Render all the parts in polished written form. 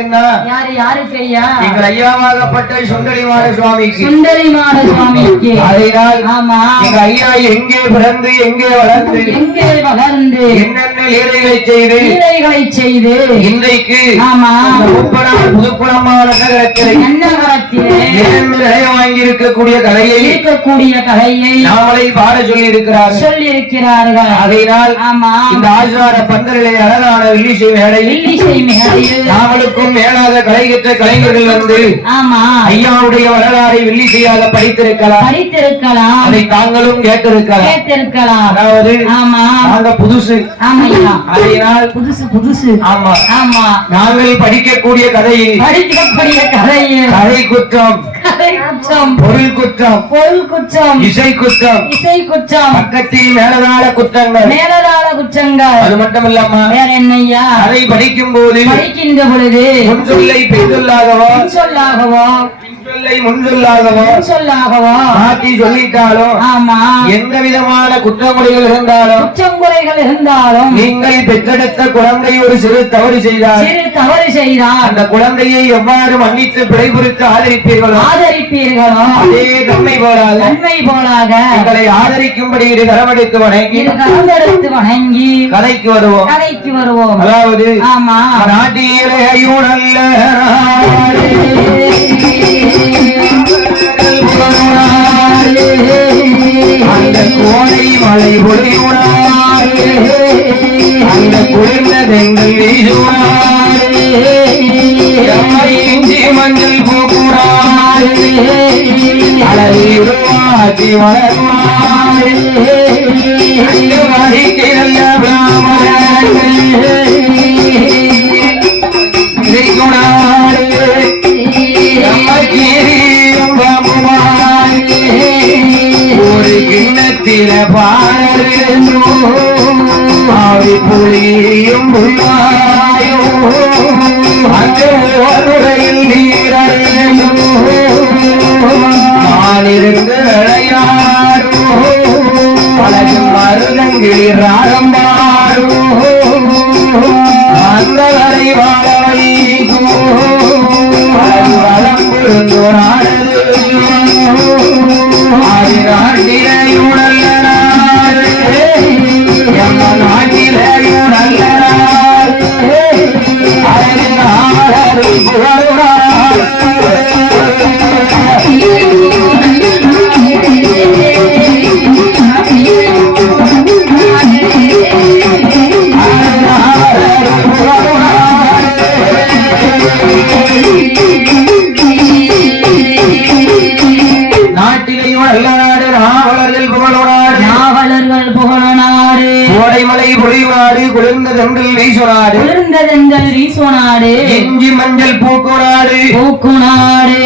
யாருக்குன்னா யாருக்கு ஐயா? எங்கள் ஐயாவாகப்பட்ட சுந்தரிமான சுவாமிக்கு. சுந்தரிமான சுவாமிக்கு. அதனால் ஆமா, எங்க ஐயா எங்கே பிறந்து எங்கே வளர்ந்து என்னென்ன லீலைகளை செய்து இன்றைக்கு ஆமா புதுக்குளமான நகரத்திலே வாங்கி இருக்கக்கூடிய கலையை நாமளை பாட சொல்லி இருக்கிறார்கள். அதனால் ஆமா, இந்த ஆசார பந்தலிலே அழகான வெள்ளிசை மேடையில் நாமளுக்கும் மேலாக கலைகற்ற கலைஞர்கள் வந்து ஆமா ஐயாவுடைய வரலாறை வெள்ளிசையாக படித்திருக்கலாம். அதை தாங்களும் கேட்டிருக்கலாம். அதாவது ஆமா நாங்க புதுசு. அதனால் புதுசு. ஆமா ஆமா, நாங்கள் படிக்கக்கூடிய கதையில் கதை குற்றம், பொருள் குற்றம், இசை குற்றம், பக்கத்தில் மேலதாள குற்றங்கள். அது மட்டும் இல்லாம வேற என்னையா? அதை படிக்கின்ற பொழுது முன்சொல்லை பெண்சொல்லாகவோ முன்சொல்லாகவோ மாற்றி சொல்லிட்டாலும் எந்த விதமான குற்றமுறைகள் இருந்தாலும் நீங்கள் பெற்றெடுத்த குழந்தை ஒரு சிறு தவறு செய்தால் அந்த குழந்தையை எவ்வாறு மன்னித்து பிழைபுறுத்து ஆதரிப்பீர்களோ அதே நன்மை போலாக எங்களை ஆதரிக்கும்படி இரு கரமெடுத்து வணங்கி கதைக்கு வருவோம். அதாவது நாட்டிலேயும் நல்ல அந்த கோடை மழை பொழிவுனார், அந்த குளிர்ந்த தெங்கள் வீசுனார், இஞ்சி மஞ்சள் பூக்குனார், அழகி உருவாக்கி வளர்வார், நல்ல பிராமணர்கள் ஒரு கிண்ணத்தில பாரி புளியும் புள்ளாயோ அந்த ஓருடையில் நீரையும் நானிருந்து விளையாடோ பழகு மருதங்கிளி ராகம்பாரோ அந்த வரை வாழைக்கோ பழகு வளம் புரிந்தோராடு நாட்டிலேயும் நல்ல நாள், எம்ம நாட்டிலேயும் நல்ல நாள், அதனால் புகழ் நாட்டிலேயும் நல்ல நாடு, நாவலர்கள் புகழோனாடு, கோடைமலை பொழிவுநாடு, குளிர்ந்த தென்றல் வீசுநாடு, இஞ்சி மஞ்சள் பூக்குநாடு,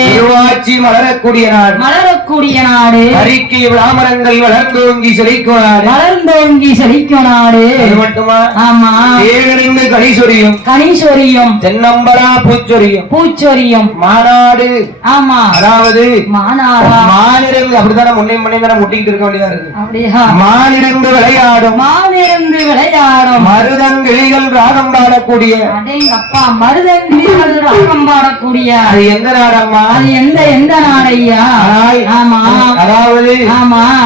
திருவாச்சி மலரக்கூடிய நாடு, அறிக்கை விளாமரங்கள் வளர்ந்தோங்கி செழிக்குநாடு, அது மட்டுமா? ஆமா, ஏழறிந்து கனிசொரியும் தென்னம்பலா பூச்சொரியும் மாநாடு. ஆமா, அதாவது மானிருந்து அப்படித்தானே முன்னே முட்டிக்கிட்டு இருக்க வேண்டியதா இருக்கு. அப்படியா? மானிருந்து விளையாடும் மருதங்கிளிகள் ராகம் பாடக்கூடிய அது எந்த நாடம்மா? அது எந்த நாடையா? ஆமா, அதாவது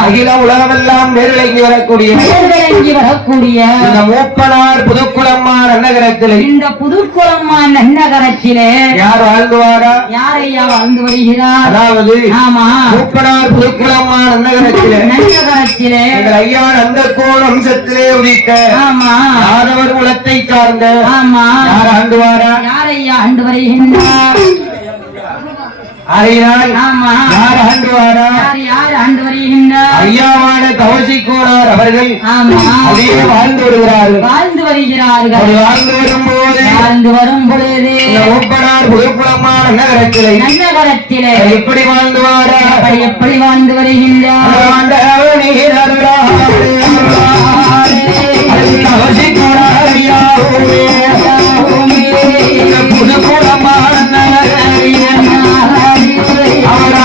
அகில உலகமெல்லாம் நேரிழங்கி வரக்கூடிய இந்த மூப்பனார் புதுக்குளம்மான் நன்னகரத்திலே யார் வாழ்ந்துவாரா? யாரையா வாழ்ந்து வருகிறார்? அதாவது மூப்பனார் புதுக்குளம்மான் நன்னகரத்திலே எங்கள் ஐயா அந்த கோண வம்சத்திலே உதித்த யாதவர் குலத்தை சார்ந்த யார் ஆண்டுவாரா? யாரையா ஆண்டு வருகின்றார்? ஐயாவான தவசிக்கோனார் அவர்கள் அப்படியே வாழ்ந்து வருகிறார்கள். வாழ்ந்து வரும் பொழுது ஒப்பனார் புதுக்குளமான நன்னகரத்திலே எப்படி வாழ்ந்து வருகின்றார்? தவசிக்கோனார் ஐயாவுமே புதுக்குளமான அவர்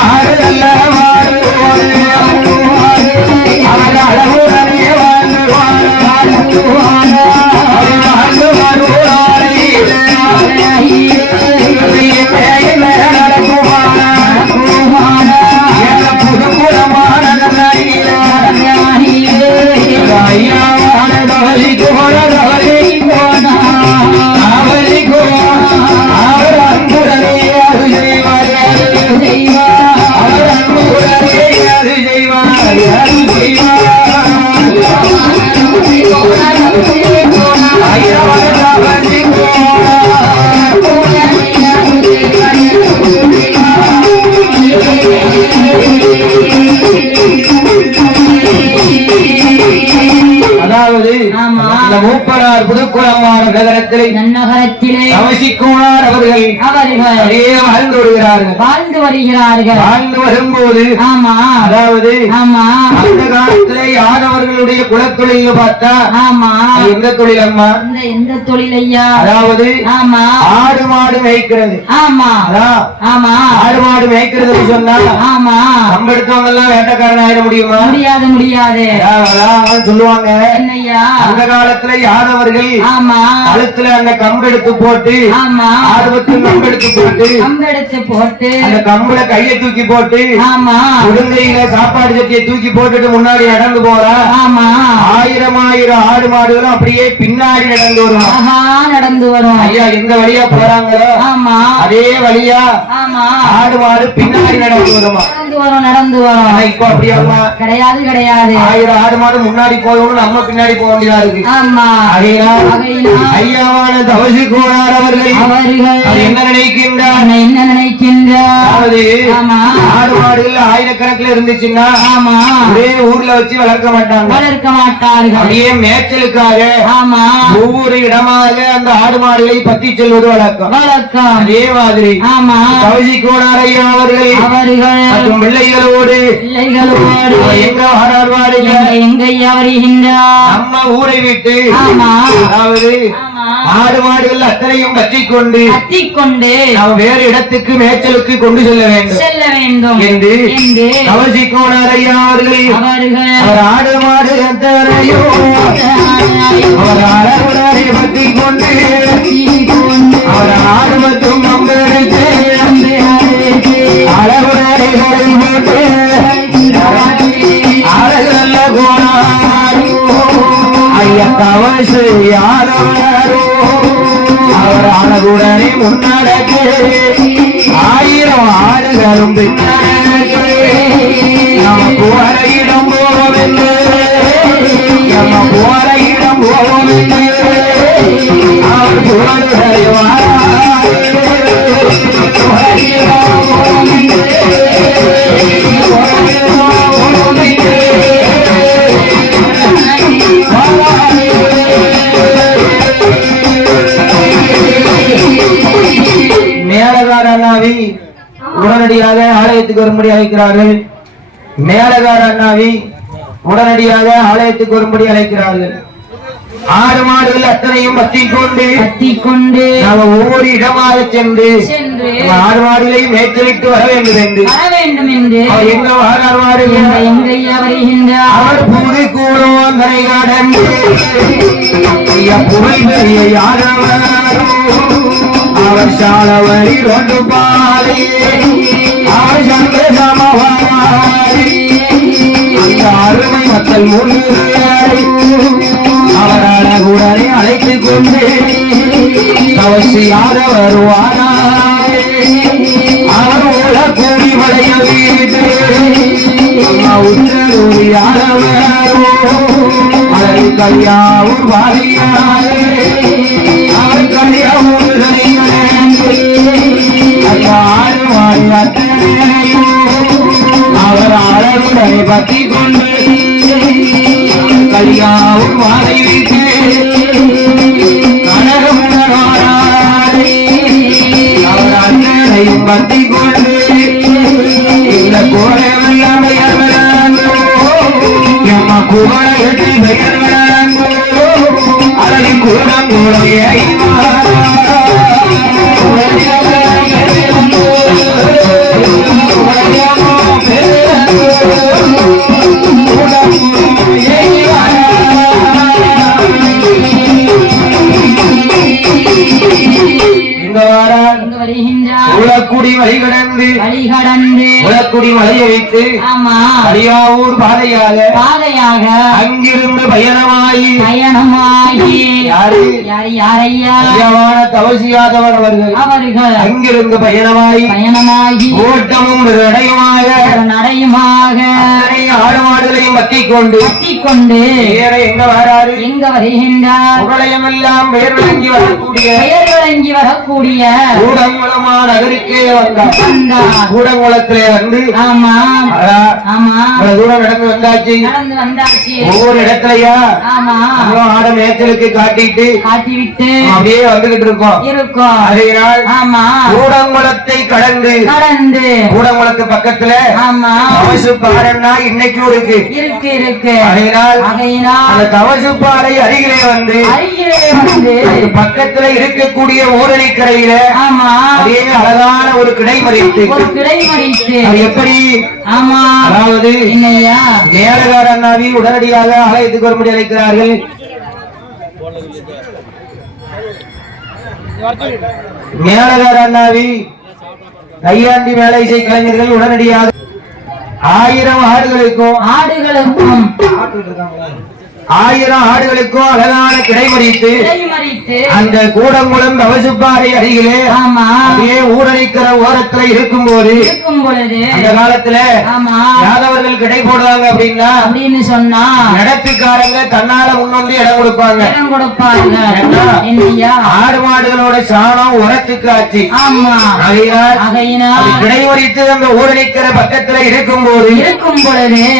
நன்னார் புதுக்குளமான நகரத்திலே நன்னகரத்திலே தவசிக்குமார் அவர்கள் அப்படியே வாழ்ந்து வருகிறார்கள். வாழ்ந்து வரும்போது ஆமா அதாவது ஆமா அந்த காலத்திலே யாதவர்களுடைய குலத்தொழில் பார்த்தா ஆமா எந்த தொழில் அம்மா? எந்த தொழில் ஐயா? அதாவது ஆமா ஆடு மாடு மேய்க்கிறது. ஆமா ஆமா ஆடு மாடு மேய்க்கிறது சொன்னா ஆமா கம்பெடுத்தவங்க எல்லாம் வேட்டக்காரன் ஆயிட முடியுமா? முடியாது முடியாது. சொல்லுவாங்க என்னையா அந்த காலத்துல யாதவர்கள் ஆமா கழுத்துல அந்த கம்பெடுத்து போட்டு ஆமா ஆர்வத்து கம்பெடுத்து போட்டு கம்பெடுத்து போட்டு அந்த கம்புல கையை தூக்கி போட்டு ஆமா உடுங்கையில சாப்பாடு சட்டியை தூக்கி போட்டுட்டு முன்னாடி நடந்து போறா. ஆமா ஆயிரம் ஆடு மாடுகளும் அப்படியே பின்னாடி நடந்து வரும். நடந்து வரும். ஐயா எந்த வழியா போறாங்களோ ஆமா அதே வழியா ஆமா ஆடு மாடு பின்னாடி நடந்து வருமா? நடந்து வரும். இப்ப அப்படியா? கிடையாது கிடையாது. ஆயிரம் ஆடு மாடு முன்னாடி போகணும், நம்ம பின்னாடி போக வேண்டியதா இருக்கு. ஆமா ஐயாவான தவசி கோனார் அவர்கள் என்ன நினைக்கின்றார்? ஆடு மாடுகள் ஆயிரக்கணக்கில் இருந்துச்சுன்னா ஆமா ஒரே ஊர்ல வச்சு வளர்க்க மாட்டார்கள். அப்படியே மேய்ச்சலுக்காக ஆமா ஒவ்வொரு இடமாக அந்த ஆடு மாடுகளை பத்தி செல்வது வழக்கம். அதே மாதிரி ஆமா தவசி கோனார் ஐயா அவர்கள் மற்றும் பிள்ளைகளோடு எங்க வருகின்றார்? நம்ம ஊரை விட்டு அதாவது ஆடு மாடுகள் அத்தனையும் கத்திக்கொண்டு நாம் வேறு இடத்துக்கு மேய்ச்சலுக்கு கொண்டு செல்ல வேண்டும் என்று தவசி கோனார் ஐயா அவர் ஆடு மாடு அத்தனையும் அவர் அழகுடரை பற்றி கொண்டு அவர் ஆடு மற்றும் நம்பருக்கு அழகுடரை போட்டு அழகல்ல கோனாரோ ஐயா தவசு யாரோ அவர் அழகுடனே முன்னடக்கு ஆயிரம் ஆடுகளும் நம்ம போற இடம் போவென்று நம்ம போற இடம் போவென்று அவர் மேலகார அண்ணாவி உடனடியாக ஆலயத்துக்கு வரும்படி அழைக்கிறார்கள். மேலகார அண்ணாவி உடனடியாக ஆலயத்துக்கு வரும்படி அழைக்கிறார்கள். ஆடு மாடுகள் அத்தனையும் பத்தி கொண்டு நாம ஒவ்வொரு இடமாக சென்று ஆடு மாடுகளை மேய்ச்சலிட்டு வர வேண்டும் என்று எங்க வாழ்வாரு அவர் புது கூடும் கடந்து புகழ் பெரிய யாரவர் அவர் சாலவரி ரொண்டு பாலை அவர் சந்தோஷமாவாரி அந்த அருமை மக்கள் முன்னிலை அவர் அழகுடனே அழைத்துக் கொண்டு அவசியாக வருவாராய் அவர் உள்ள கூடி வளைய வீட்டு அவர் கல்யாவும் வாரியாரே அவர் கல்யாவும் அவர் அழகுடனை பத்தி கொண்டு கல்யாவும் வாழை வைத்து கனகமுடனாரே அவர் அண்ணனையும் பத்தி கொண்டு இந்த கோடையெல்லாம் பெயர் விளங்கோ எம்ம குமரகட்டி பெயர் விளங்கோ அதனை கூடம் கூடையை உலக்குடி வழி கடந்து உலக்குடி மலையை வைத்து அரியாவூர் பாதையாக அங்கிருந்து பயணமாயி யாரையான தவசியாதவர் அவர்கள் அங்கிருந்து பயணமாகி ஓட்டமும் நடையுமாக ஆடு மாடுகளையும் வத்திக் கொண்டு எங்க வருகின்றார்? புகழையமெல்லாம் பெயர் விளங்கி வரக்கூடிய கூடங்குளமான நகருக்கே வந்தார். வந்தார். கூடங்குளத்திலே வந்து ஆமா ஆமா இவ்வளவு தூரம் நடந்து வந்தாச்சு. நடந்து வந்தாச்சு. ஒவ்வொரு இடத்துலயா ஆமா ஆட மேய்ச்சலுக்கு காட்டிட்டு காட்டி விட்டு அப்படியே வந்துகிட்டு இருக்கோம். அதனால் ஆமா கூடங்குளத்தை கடந்து கடந்து கூடங்குளத்து பக்கத்துல ஆமா கவசுப்பாறைன்னா இன்னைக்கும் இருக்கு. இருக்கு இருக்கு. அதனால் அந்த கவசுப்பாறை அருகிலே வந்து பக்கத்துல இருக்கக்கூடிய ஊரணிக்கரையில ஆமா அதே அழகான ஒரு கிடை மறித்து அது எப்படி ஆமா அதாவது என்னையா மேலகார அண்ணாவி உடனடியாக ஆலயத்துக்கு வரும்படி அழைக்கிறார்கள். மேலகார அண்ணாவி கையாண்டி மேலை இசை கலைஞர்கள் உடனடியாக 1000 ஆடுகளுக்கும் 1000 ஆடுகளுக்கும் அழகான கிடைமறித்து அந்த கூடங்குளம் கவசுப்பாறை அருகிலே அப்படியே ஊரணிக்கிற ஓரத்துல இருக்கும் போது அந்த காலத்துல யாதவர்கள் கிடை போடுறாங்க அப்படின்னா அப்படின்னு சொன்னா நடத்துக்காரங்க தன்னால முன்வந்து இடம் கொடுப்பாங்க. ஆடு மாடுகளோட சாணம் உரத்துக்கு ஆச்சு. கிடைமறித்து அந்த ஊரணிக்கிற பக்கத்துல இருக்கும் போது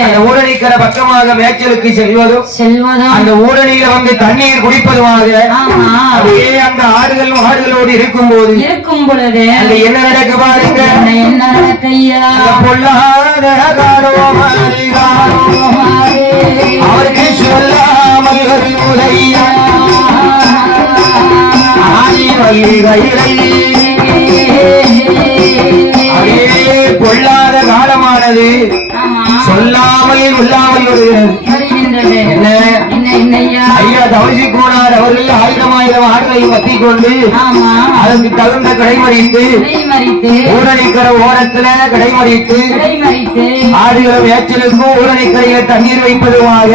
அந்த ஊரணிக்கிற பக்கமாக மேய்ச்சலுக்கு செல்வதும் அந்த ஊரணியில வந்து தண்ணீர் குடிப்பதுமாக அப்படியே அந்த ஆடுகளோடு இருக்கும் போது அந்த என்ன நடக்கு பாருங்க. என்ன நடக்கையா பொல்லாத அவருக்கு சொல்லாமல் அறிவுரையா அப்படியே பொல்லாத காலமானது சொல்லாமல் உள்ளாமல் ஐயா தவசி போனார். அவர்கள் 1000 ஆடுகளை வத்தி கொண்டு அதற்கு தகுந்த கடைமறித்து ஊரணிக்கிற ஓரத்துல கடைமறித்து ஆடுகளை மேய்ச்சலுக்கும் ஊரணிக்கரையில தண்ணீர் வைப்பதுமாக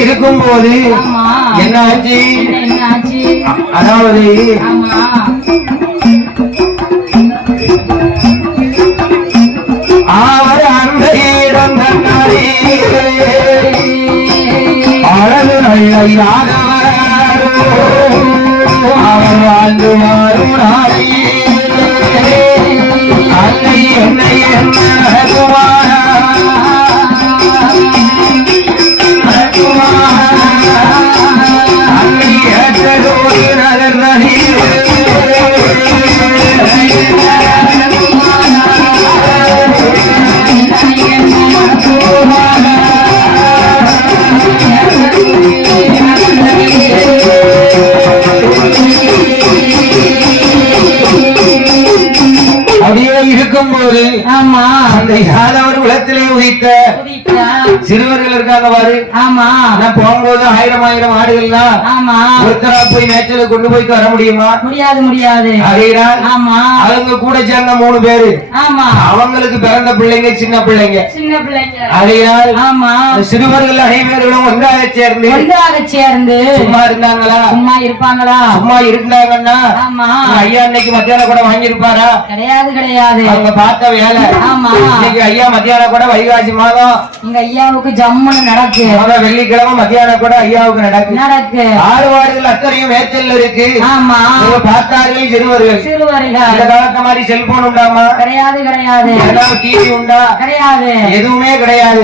இருக்கும் போது என்ன ஆச்சு? அதாவது அவர் அந்த இடம் அழகு நல்லையாக அவர் வாழ்ந்து மாறும் நாளை அன்னை என்னை அப்படியே இருக்கும் போது அந்த யாதவர் குலத்திலே உதித்த சிறுவர்கள் இருக்காங்க பாரு. போகும்போது 1000 ஆடுகள்லாம் ஒருத்தரா போய் மேய்ச்சல கொண்டு போயிட்டு வர முடியுமா? முடியாது. அவங்க கூட சேர்ந்த 3 பேரு அவங்களுக்கு பிறந்த பிள்ளைங்க சின்ன பிள்ளைங்க. சிறுவர்கள் அனைவர்களும் ஒன்றாக சேர்ந்து சும்மா இருந்தாங்களா? சும்மா இருந்தாங்கன்னா ஐயா இன்னைக்கு மத்தியானம் கூட வாங்கியிருப்பாரா? கிடையாது. அவங்க பார்த்த வேலை இன்னைக்கு ஐயா மத்தியானம் கூட வைகாசி மாதம் இங்க ஐயாவுக்கு ஜம்முன்னு நடக்கு. வெள்ளிக்கிழமை மத்தியானம் கூட ஐயாவுக்கு நடக்கு. ஆடுவாடுகள் அத்தனையும் மேய்ச்சல் இருக்கு. பார்த்தார்கள் சிறுவர்கள். இந்த காலத்த மாதிரி செல்போன் உண்டாமா? கிடையாது. டிவி உண்டா? கிடையாது. எதுவுமே கிடையாது.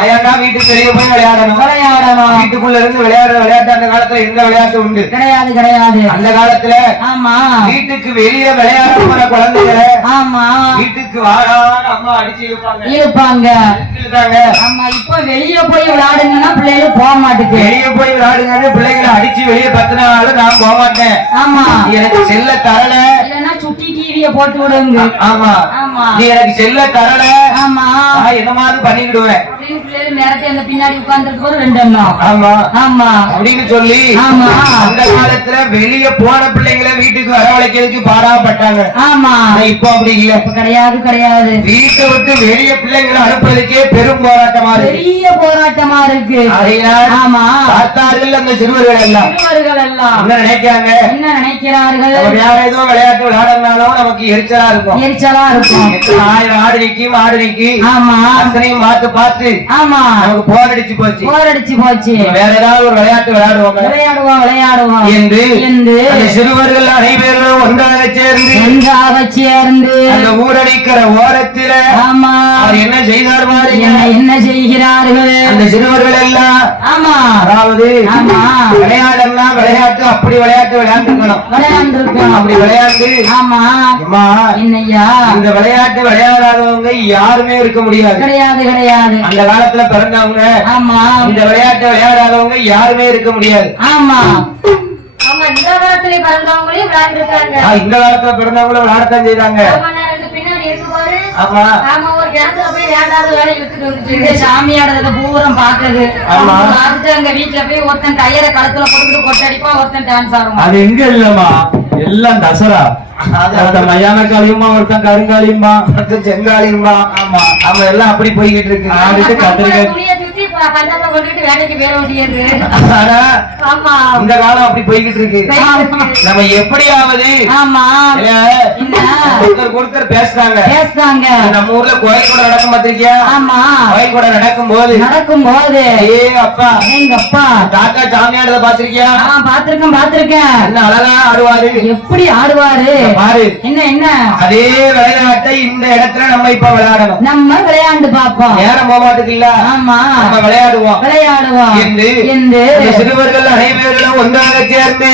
விளையாண்டா வீட்டுக்கு வெளியே போய் விளையாடணும். வீட்டுக்குள்ள இருந்து விளையாடுற விளையாட்டு அந்த காலத்துல எந்த விளையாட்டு உண்டு? கிடையாது. அந்த காலத்துல வீட்டுக்கு வெளியே விளையாட போற குழந்தைகளை வீட்டுக்கு வாடான்னு அம்மா அடிச்சு இழுப்பாங்க. இப்ப வெளியே போய் விளையாடுங்கன்னா பிள்ளைகள் போக மாட்டேங்க. வெளியே போய் விளையாடுங்க பிள்ளைகளை அடிச்சு வெளியே பத்தினாலும் நான் போக மாட்டேன். எனக்கு செல்ல தரல இல்லன்னா சுட்டி டிவிய போட்டு விடுங்க. நீ எனக்கு செல்ல தரல என்ன மாதிரி பண்ணிக்கிடுவேன் பின்னாடி உட்கார்ந்து 2 எண்ணம் அப்படின்னு சொல்லி அந்த காலத்துல வெளியே போன பிள்ளைங்களை வீட்டுக்கு வரவழைக்கிறதுக்கு பாடாப்பட்டாங்க. இப்ப அப்படி இல்ல. கிடையாது. வீட்டை விட்டு வெளியே பிள்ளைங்களை அனுப்புறதுக்கே பெரும் போராட்டமா இருக்கு. பார்த்தார்கள் அந்த சிறுவர்கள் எல்லாம் என்ன நினைக்கிறார்கள்? வேற ஏதோ விளையாட்டு விளையாடுனாலும் நமக்கு எரிச்சலா இருக்கும். 1000 ஆடு நிக்கி அத்தனையும் பார்த்து ஆமா நமக்கு போர் அடிச்சு போச்சு வேற ஏதாவது ஒரு விளையாட்டு விளையாடுவோம் என்று அந்த சிறுவர்கள் அனைவரும் ஒன்றாக சேர்ந்து அந்த ஊரடிக்கிற ஓரத்தில ஆமா அவர் என்ன செய்தார் பாருங்க என்ன செய்கிறார்கள் அந்த சிறுவர்கள் எல்லாம் ஆமா அதாவது விளையாடுனா விளையாட்டு அப்படி விளையாண்டுக்கணும் அப்படி விளையாண்டு ஆமா அம்மா என்னையா இந்த விளையாட்டு விளையாடாதவங்க யாருமே இருக்க முடியாது கிடையாது அந்த காலத்துல பிறந்தவங்க ஆமா இந்த விளையாட்டு விளையாடாதவங்க யாருமே இருக்க முடியாது ஆமா அவங்க இந்த காலத்துல பிறந்தவங்களே விளையாண்டுருக்காங்க இந்த காலத்துல பிறந்தவங்களும் விளையாடத்தான் செய்தாங்க பின்னாடி இருக்கு பாரு ஆமா நாம ஒரு கிணத்துல போய் விளையாடாத வேலையை விட்டுட்டு வந்துட்டு இந்த சாமியாடுறத பூரம் பாக்குது ஆமா. பார்த்துட்டு அங்க வீட்டுல போய் ஒருத்தன் டயரை கழுத்துல போட்டுட்டு கொட்டடிப்பான் ஒருத்தன் டான்ஸ் ஆடுவான் அது எங்க இல்லம்மா எல்லாம் தசரா ஒருத்தன் மயான காளியம்மா ஒருத்தன் கருங்காளியம்மா செங்காலியுமா ஆமா அவங்க எல்லாம் அப்படி போய்கிட்டு இருக்கு ஆடிட்டு கத்திரிக்காய் துணியை சுத்தி பந்தத்தை கொண்டுட்டு வேலைக்கு போயிட வேண்டியது ஆனா ஆமா இந்த காலம் அப்படி போய்கிட்டு இருக்கு நம்ம எப்படியாவது ஆமா இல்ல, என்ன ஒருத்தர் பேசுறாங்க பேசுறாங்க நம்ம ஊர்ல கோயில் கூட நடக்கும் பாத்திருக்கியா ஆமா கோயில் கூட நடக்கும் போது நடக்கும்போது ஏ அப்பா எங்க அப்பா தாத்தா சாமியாடுறத பாத்திருக்கியா பாத்திருக்கேன் என்ன அழகா ஆடுவாரு எப்படி ஆடுவாரு பாரு என்ன அதே விளையாட்டை இந்த இடத்துல நம்ம இப்ப விளையாடணும் நம்ம விளையாண்டு பாப்போம் நேரம் போகாட்டுக்கு இல்ல ஆமா நம்ம விளையாடுவோம் என்று இந்த சிறுவர்கள் அனைவர்களும் ஒன்றாக சேர்ந்து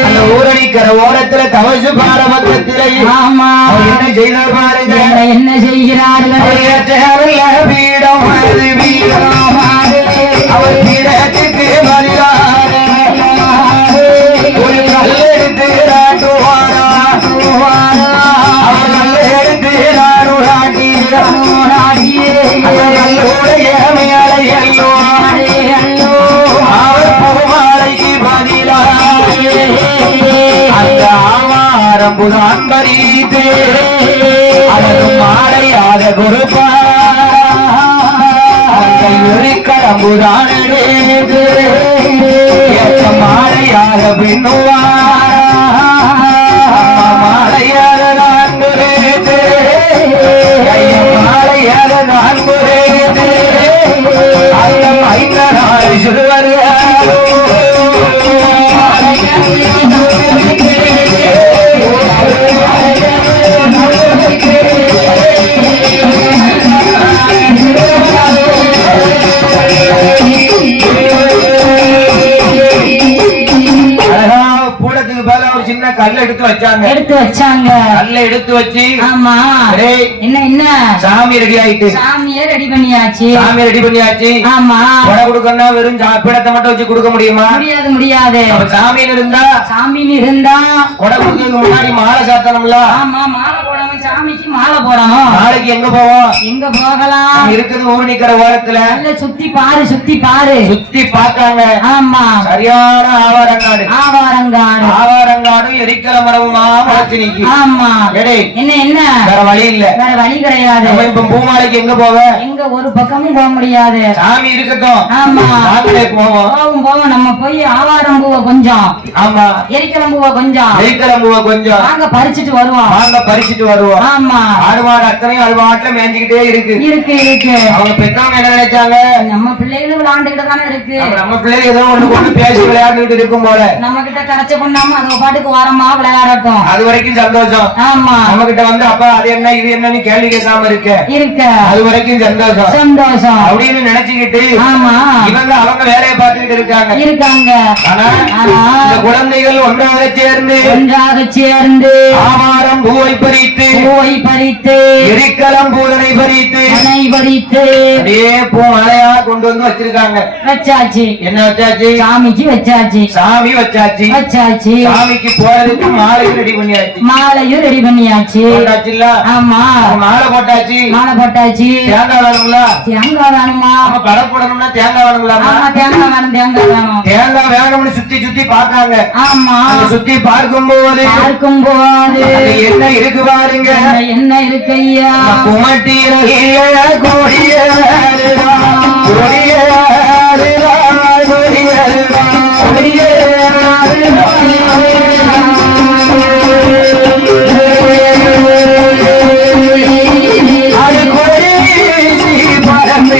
அந்த ஊரடிக்கிற ஓரத்துல தவசு பாரபத்திரை ஆமா அவர் என்ன செய்தார் பாருங்க என்ன செய்கிறார்கள் வீடம் அவர் வீரத்துக்கு பதிலாக ஒரு கல்லெடுத்து நாட்டுவாரா அவர் கல்லெடுத்து நாடுராட்டி நல்லுடைய மேலையல்லோ அவர் பூமாலைக்கு பதிலாக அந்த ஆவாரம்புதான் பறித்து அவர் மாலையாக கொடுப்பார் கடம்புதான் மாலையாக பின்னுவார் மாலையாக நான் மாலையாக நான் ஐந்தாறு சிறுவர்கள் சின்ன கல்ல எடுத்து வச்சாங்க கல்ல எடுத்து வச்சு ஆமா டேய், என்ன சாமி ரெடி ஆயிட்டு சாமியே ரெடி பண்ணியாச்சு ஆமா ஆமா கொடை கொடுக்கணும்னா வெறும் பிணத்தை மட்டும் வச்சு கொடுக்க முடியுமா முடியாது அப்ப சாமின்னு இருந்தா கொடை கொடுக்கறதுக்கு முன்னாடி மாலை சாத்தணும்ல ஆமா மாலை போடணும் சாமிக்கு மாலை போடணும் நாளைக்கு எங்க போவோம் எங்க போகலாம் நம்ம இருக்குது ஊர் நிக்கிற ஓரத்துல நல்ல சுத்தி பாரு சுத்தி பார்த்தாங்க ஆமா சரியான ஆவாரங்காடு ஆவாரங்காடும் எரிக்கல மரமுமா முளைச்சு நிக்கு ஆமா எடே என்ன வேற வழி இல்ல வேற வழி கிடையாது நம்ம இப்ப பூமாலைக்கு எங்க போவ எங்க ஒரு பக்கமும் போக முடியாது சாமி இருக்கட்டும் ஆமா நாங்களே போவோம் போவோம் நம்ம போய் ஆவாரம் பூவை கொஞ்சம் ஆமா எரிக்கிளம்புவ கொஞ்சம் எரிக்கிளம்புவ கொஞ்சம் வாங்க பறிச்சுட்டு வருவோம் ஆமா ஆடு மாடு அத்தனையும் அது மாட்டுல மேய்ஞ்சுக்கிட்டே இருக்கு அவங்க பெற்றவங்க என்ன நினைச்சாங்க நம்ம பிள்ளைகளும் விளையாண்டுகிட்டு தானே இருக்கு அப்ப நம்ம பிள்ளைங்க ஏதோ ஒண்ணு கொண்டு பேசி விளையாண்டுட்டு இருக்கும் போல நம்ம கிட்ட கரைச்ச பண்ணாம அது பாட்டுக்கு வாரமா விளையாடட்டும் அது வரைக்கும் சந்தோஷம் ஆமா நம்ம கிட்ட வந்து அப்பா அது என்ன இது என்னன்னு கேள்வி கேட்காம இருக்க அது வரைக்கும் சந்தோஷம் அப்படின்னு நினைச்சுக்கிட்டு ஆமா இவங்க அவங்க வேலையை பார்த்துக்கிட்டு இருக்காங்க ஆனா இந்த குழந்தைகள் ஒன்றாக சேர்ந்து ஆவாரம் பூவை பறித்து எரிக்கலம் பூதனை பறித்து அப்படியே பூ மலையா கொண்டு வந்து வச்சிருக்காங்க என்ன வச்சாச்சு சாமிக்கு சாமி வச்சாச்சு சாமிக்கு போறதுக்கு மாலையும் ரெடி பண்ணியாச்சு போட்டாச்சுல்ல ஆமா மாலை போட்டாச்சு தேங்காய் வேணுமா நம்ம பழ போடணும்னா தேங்காய் வேணுங்களாமா தேங்காய் வேணும்னு சுத்தி பார்த்தாங்க ஆமா சுத்தி பார்க்கும்போது என்ன இருக்கு பாருங்க என்ன இருக்கு ஐயா பறந்து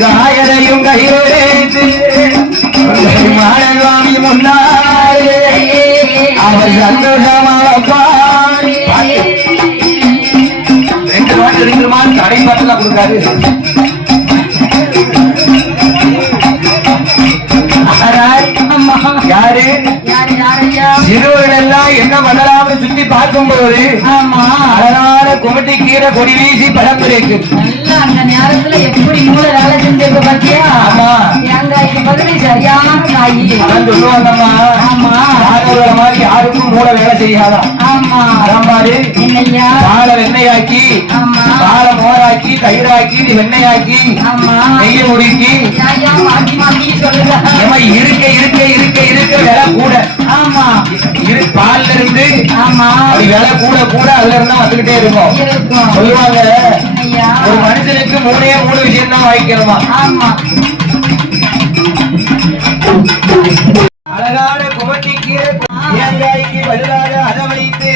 காயரையும் கையோடு மாடவாமி முன்னாலே அவர் சந்தோஷமாக ரெண்டு மாதம் கடை பார்த்துலாம் கொடுக்காரு. யாரு சிறுவர்கள் எல்லாம் என்ன பண்ணலாம்னு சுத்தி பார்க்கும்போது அழகான குமட்டி கீரை கொடி வீசி பழம்புரைக்கு அந்த நேரத்துல எப்படி மூளை வேலை செஞ்சிருக்க பாத்தியா? தேங்காய்க்கு பதிலி சரியான காய். சொல்லுவாங்கம்மா. ஆமா மாதிரி யாருக்கும் மூளை வேலை செய்யாதான். ஆமா அதான் பாரு என்னையா பாலை வெண்ணையாக்கி பாலை மோராக்கி தயிராக்கி வெண்ணையாக்கி நெய்ய முறுக்கி மாற்றி மாற்றி சொல்லுங்க. இருக்க இருக்க இருக்க இருக்க விலை கூட. ஆமா பால்ல இருந்து ஆமா விலை கூட கூட அதுல இருந்தா வந்துகிட்டே இருக்கும். சொல்லுவாங்க ஒரு மனுஷனுக்கு மூணு விஷயம் தான் வாங்கிக்கணுமா. ஆமா அழகான குமட்டி கீரை தேங்காய்க்கு பதிலாக அதை வைத்து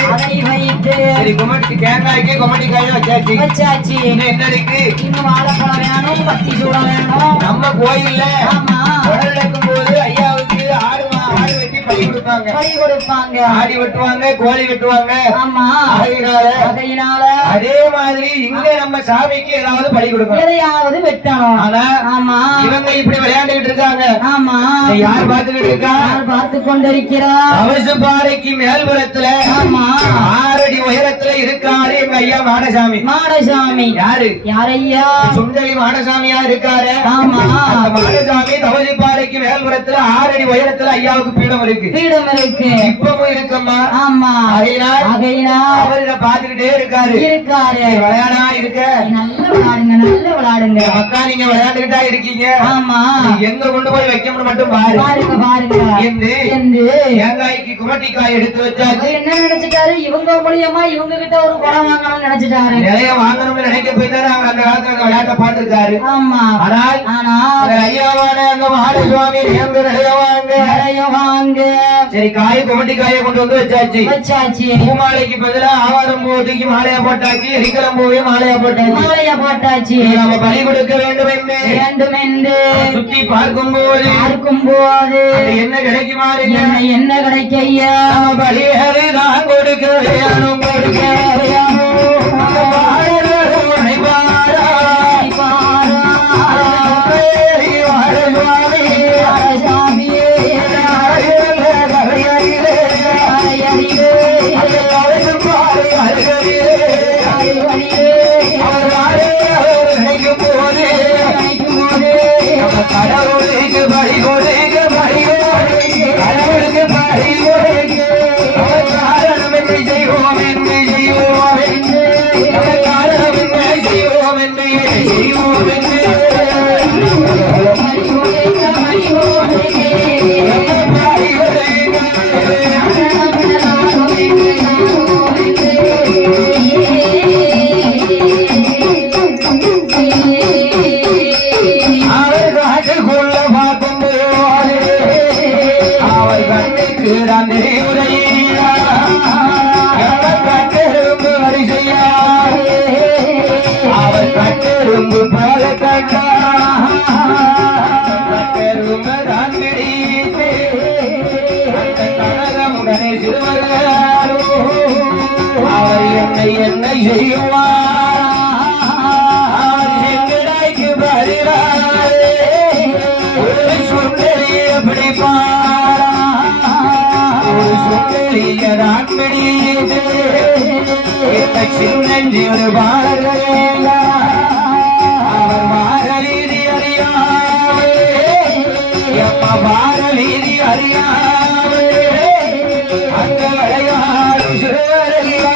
சரி குமட்டி தேங்காய்க்கு குமட்டி காய வச்சாச்சு. இன்னும் என்ன இருக்கு? இன்னும் வாழைப்பழம் வேணும், பத்தி சூடம் வேணும். நம்ம கோயில்ல ஆமா உடல் நடக்கும் போது ஐயாவுக்கு ஆடு வெட்டி பலி கொடுப்பாங்க. ஆடி வெட்டுவாங்க, கோழி வெட்டுவாங்க. ஆமா அதையினால அதே மாதிரி இங்க நம்ம சாமிக்கு ஏதாவது பலி கொடுக்கணும், எதையாவது வெட்டணும். ஆனா ஆமா இவங்க இப்படி விளையாண்டுகிட்டு இருக்காங்க. ஆமா யார் பார்த்துக்கிட்டு இருக்கா? பார்த்து கொண்டிருக்கிறா. அவசு பாறைக்கு மேல்புறத்துல 6 அடி உயரத்துல இருக்காரு எங்க ஐயா மாடசாமி. யாரு? யாரையா? சுந்தரி மாடசாமியா இருக்காரு. ஆமா மாடசாமி தவசி பாறைக்கு மேல்புறத்துல 6 அடி உயரத்துல ஐயாவுக்கு பீடம் இருக்கு. இப்பவும் இருக்கம்மா. ஆமா அவரை பாத்துக்கிட்டே இருக்காரு. விளையாடா இருக்க நல்ல விளையாடுங்க அக்கா. நீங்க விளையாண்டுகிட்டா இருக்கீங்க. ஆமா எங்க கொண்டு போய் வைக்கணும்னு மட்டும் பாருங்க. தேங்காய்க்கு குமட்டிக்காய் எடுத்து வச்சாச்சு. என்ன நினைச்சிட்டாரு? இவங்க மூலியமா இவங்க கிட்ட ஒரு குடம் வாங்கணும்னு நினைச்சிட்டாரு. நிறைய வாங்கணும்னு நினைக்க போய் தானே அவங்க அந்த காலத்துல விளையாட்ட பாத்துருக்காரு. ஆமா ஆனால் ஐயாவான அங்க மாடு சுவாமி நிறைய வாங்க. சரி காய குமட்டி காயை கொண்டு வந்து வச்சாச்சு. பூமாலைக்கு பதிலா ஆவாரம் பூத்துக்கு மாலையா போட்டாச்சு. எரிக்கலம் பூவே மாலையா போட்டாச்சு. நம்ம பலி கொடுக்க வேண்டும் என்று சுத்தி பார்க்கும் போது என்ன கிடைக்குமா? என்ன கிடைக்கையா? பலிஹரி தான் கொடுக்க வேணும். கடவுளுக்கு பலி கொடுக்க கடவுளுக்கு பலி கொடுக்க காரணம் என்று செய்வோம் என்று காரணம் என்று செய்வோம் என்று என்ன செய்வாய்க்கு பதிலாக சுந்தரி எப்படி சுந்தரிய ராட்பிடித்து சின்னஞ்சி ஒரு பாரத அவர் பாரலீதி அறியாவே பாரலீதி அறியாவே அந்த விளையாடு சிறுவரையா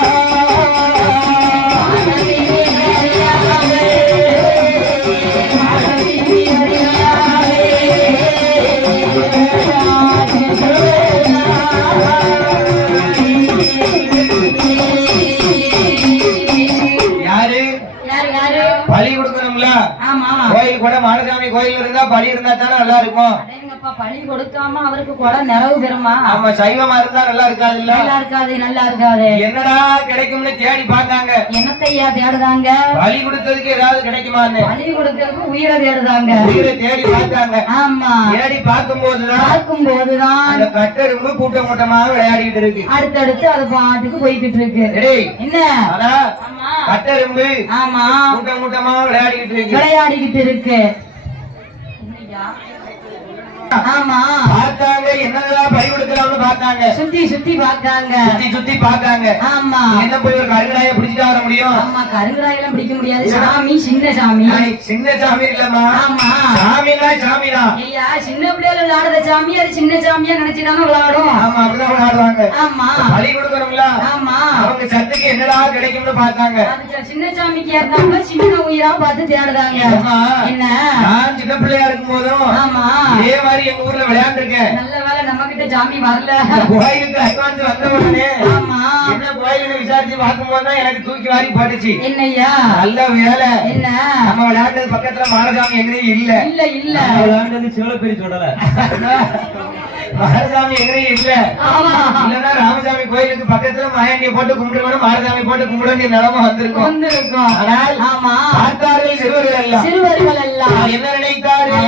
பலி கொடுக்கணும்ல. கோயில் கூட மாடசாமி கோயில் இருந்தா பலி இருந்தா தானே நல்லா இருக்கும். அடேங்கப்பா, பலி கொடுக்காம அவருக்கு குடம் நிறைவு பெறுமா? ஆமா, சைவமா இருந்தா நல்லா இருக்காது இல்ல? நல்லா இருக்காது, நல்லா இருக்காது. என்னடா கிடைக்கும்னு தேடி பார்த்தாங்க. என்னத்தையா தேடுதாங்க? பலி கொடுத்ததுக்கு ஏதாவது கிடைக்குமான்னு. பலி கொடுக்கறதுக்கு உயிரை தேடுதாங்க. உயிரை தேடி பார்த்தாங்க. ஆமா, தேடி பார்க்கும்போதுதான் அந்த கட்டெரும்பு கூட்டம் கூட்டமாக விளையாடிட்டு இருக்கு. அடுத்தடுத்து அது பாட்டுக்கு போய்கிட்டு இருக்கு. என்ன கட்டெரும்பு? ஆமா, கூட்டம் கூட்டமா விளையாடிக்கிட்டு இருக்கு. ஆமா, பார்த்தாங்க. என்னதான் பறி கொடுக்கலாம்னு பார்த்தாங்க. சுத்தி பார்த்தாங்க. ஆமா, என்ன போய் ஒரு கருங்கடாயை பிடிச்சிட்டு வர முடியும்? ஆமா, கருங்கடாயெல்லாம் பிடிக்க முடியாது. சாமி சின்ன சாமி. சின்ன சாமி இல்லம்மா. ஆமா, சாமிதான். ஐயா, சின்ன பிள்ளைல விளையாடுற சாமி அது சின்ன சாமியா நினைச்சுதானே விளையாடும். ஆமா, அப்படிதான் விளையாடுவாங்க. ஆமா, பலி கொடுக்கணும்ல. ஆமா, அவங்க சத்துக்கு என்னடா கிடைக்கும்னு பார்த்தாங்க. சின்ன சாமிக்கு ஏற்றாங்க சின்ன உயிரா பார்த்து தேடுறாங்க. என்ன, நான் சின்ன பிள்ளையா இருக்கும் போதும் ஆமா இதே மாதிரி எங்க ஊர்ல விளையாண்டுருக்கேன். நல்ல வேளை நம்ம கிட்ட சாமி வரல. கோயிலுக்கு அட்வான்ஸ் வந்த உடனே ஆமா என்ன கோயிலுன்னு விசாரிச்சு பார்க்கும்போது எனக்கு தூக்கி வாரி போட்டுச்சு. என்னய்யா, நல்ல வேலை. என்ன, நம்ம விளையாண்டது பக்கத்துல மாடசாமி எங்கேயும் இல்ல. இல்ல விளையாண்டது சிவலப்பேரி சொல்லல. மாடசாமி எங்கேயும் இல்ல. இல்லன்னா ராமசாமி கோயிலுக்கு பக்கத்துல மாயாண்டியை போட்டு கும்பிடுவோம், மாடசாமி போட்டு கும்பிட வேண்டிய நிலைமை வந்திருக்கும். ஆனால் ஆமா பார்த்தார்கள் சிறுவர்கள் எல்லாம் என்ன நினைக்கிறார்கள்?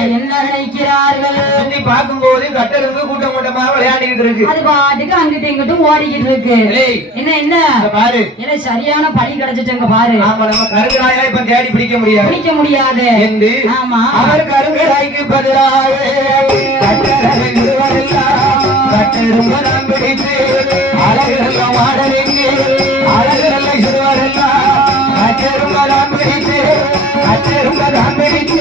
சுத்தி பார்க்கும்போது கட்டெரும்பு கூட்டம் கூட்டமாக விளையாடிக்கிட்டு இருக்கு. அது பாட்டுக்கு அங்கிட்டு இங்கிட்டும் ஓடிக்கிட்டு இருக்கு. என்ன பாரு, என்ன சரியான பழி கிடைச்சிட்டுங்க பாரு. ஆமா, நம்ம கருங்கடாயை இப்ப தேடி பிடிக்க முடியாது என்று ஆமா அவர் கருங்கடாய்க்கு பதிலாக கட்டெரும்பு நான் பிடித்து அழகெல்லாம் ஆடலிங்கு அழகெல்ல சிறுவரெல்லாம் கட்டெரும்பு நான் பிடித்து கட்டெரும்பு நான் பிடித்து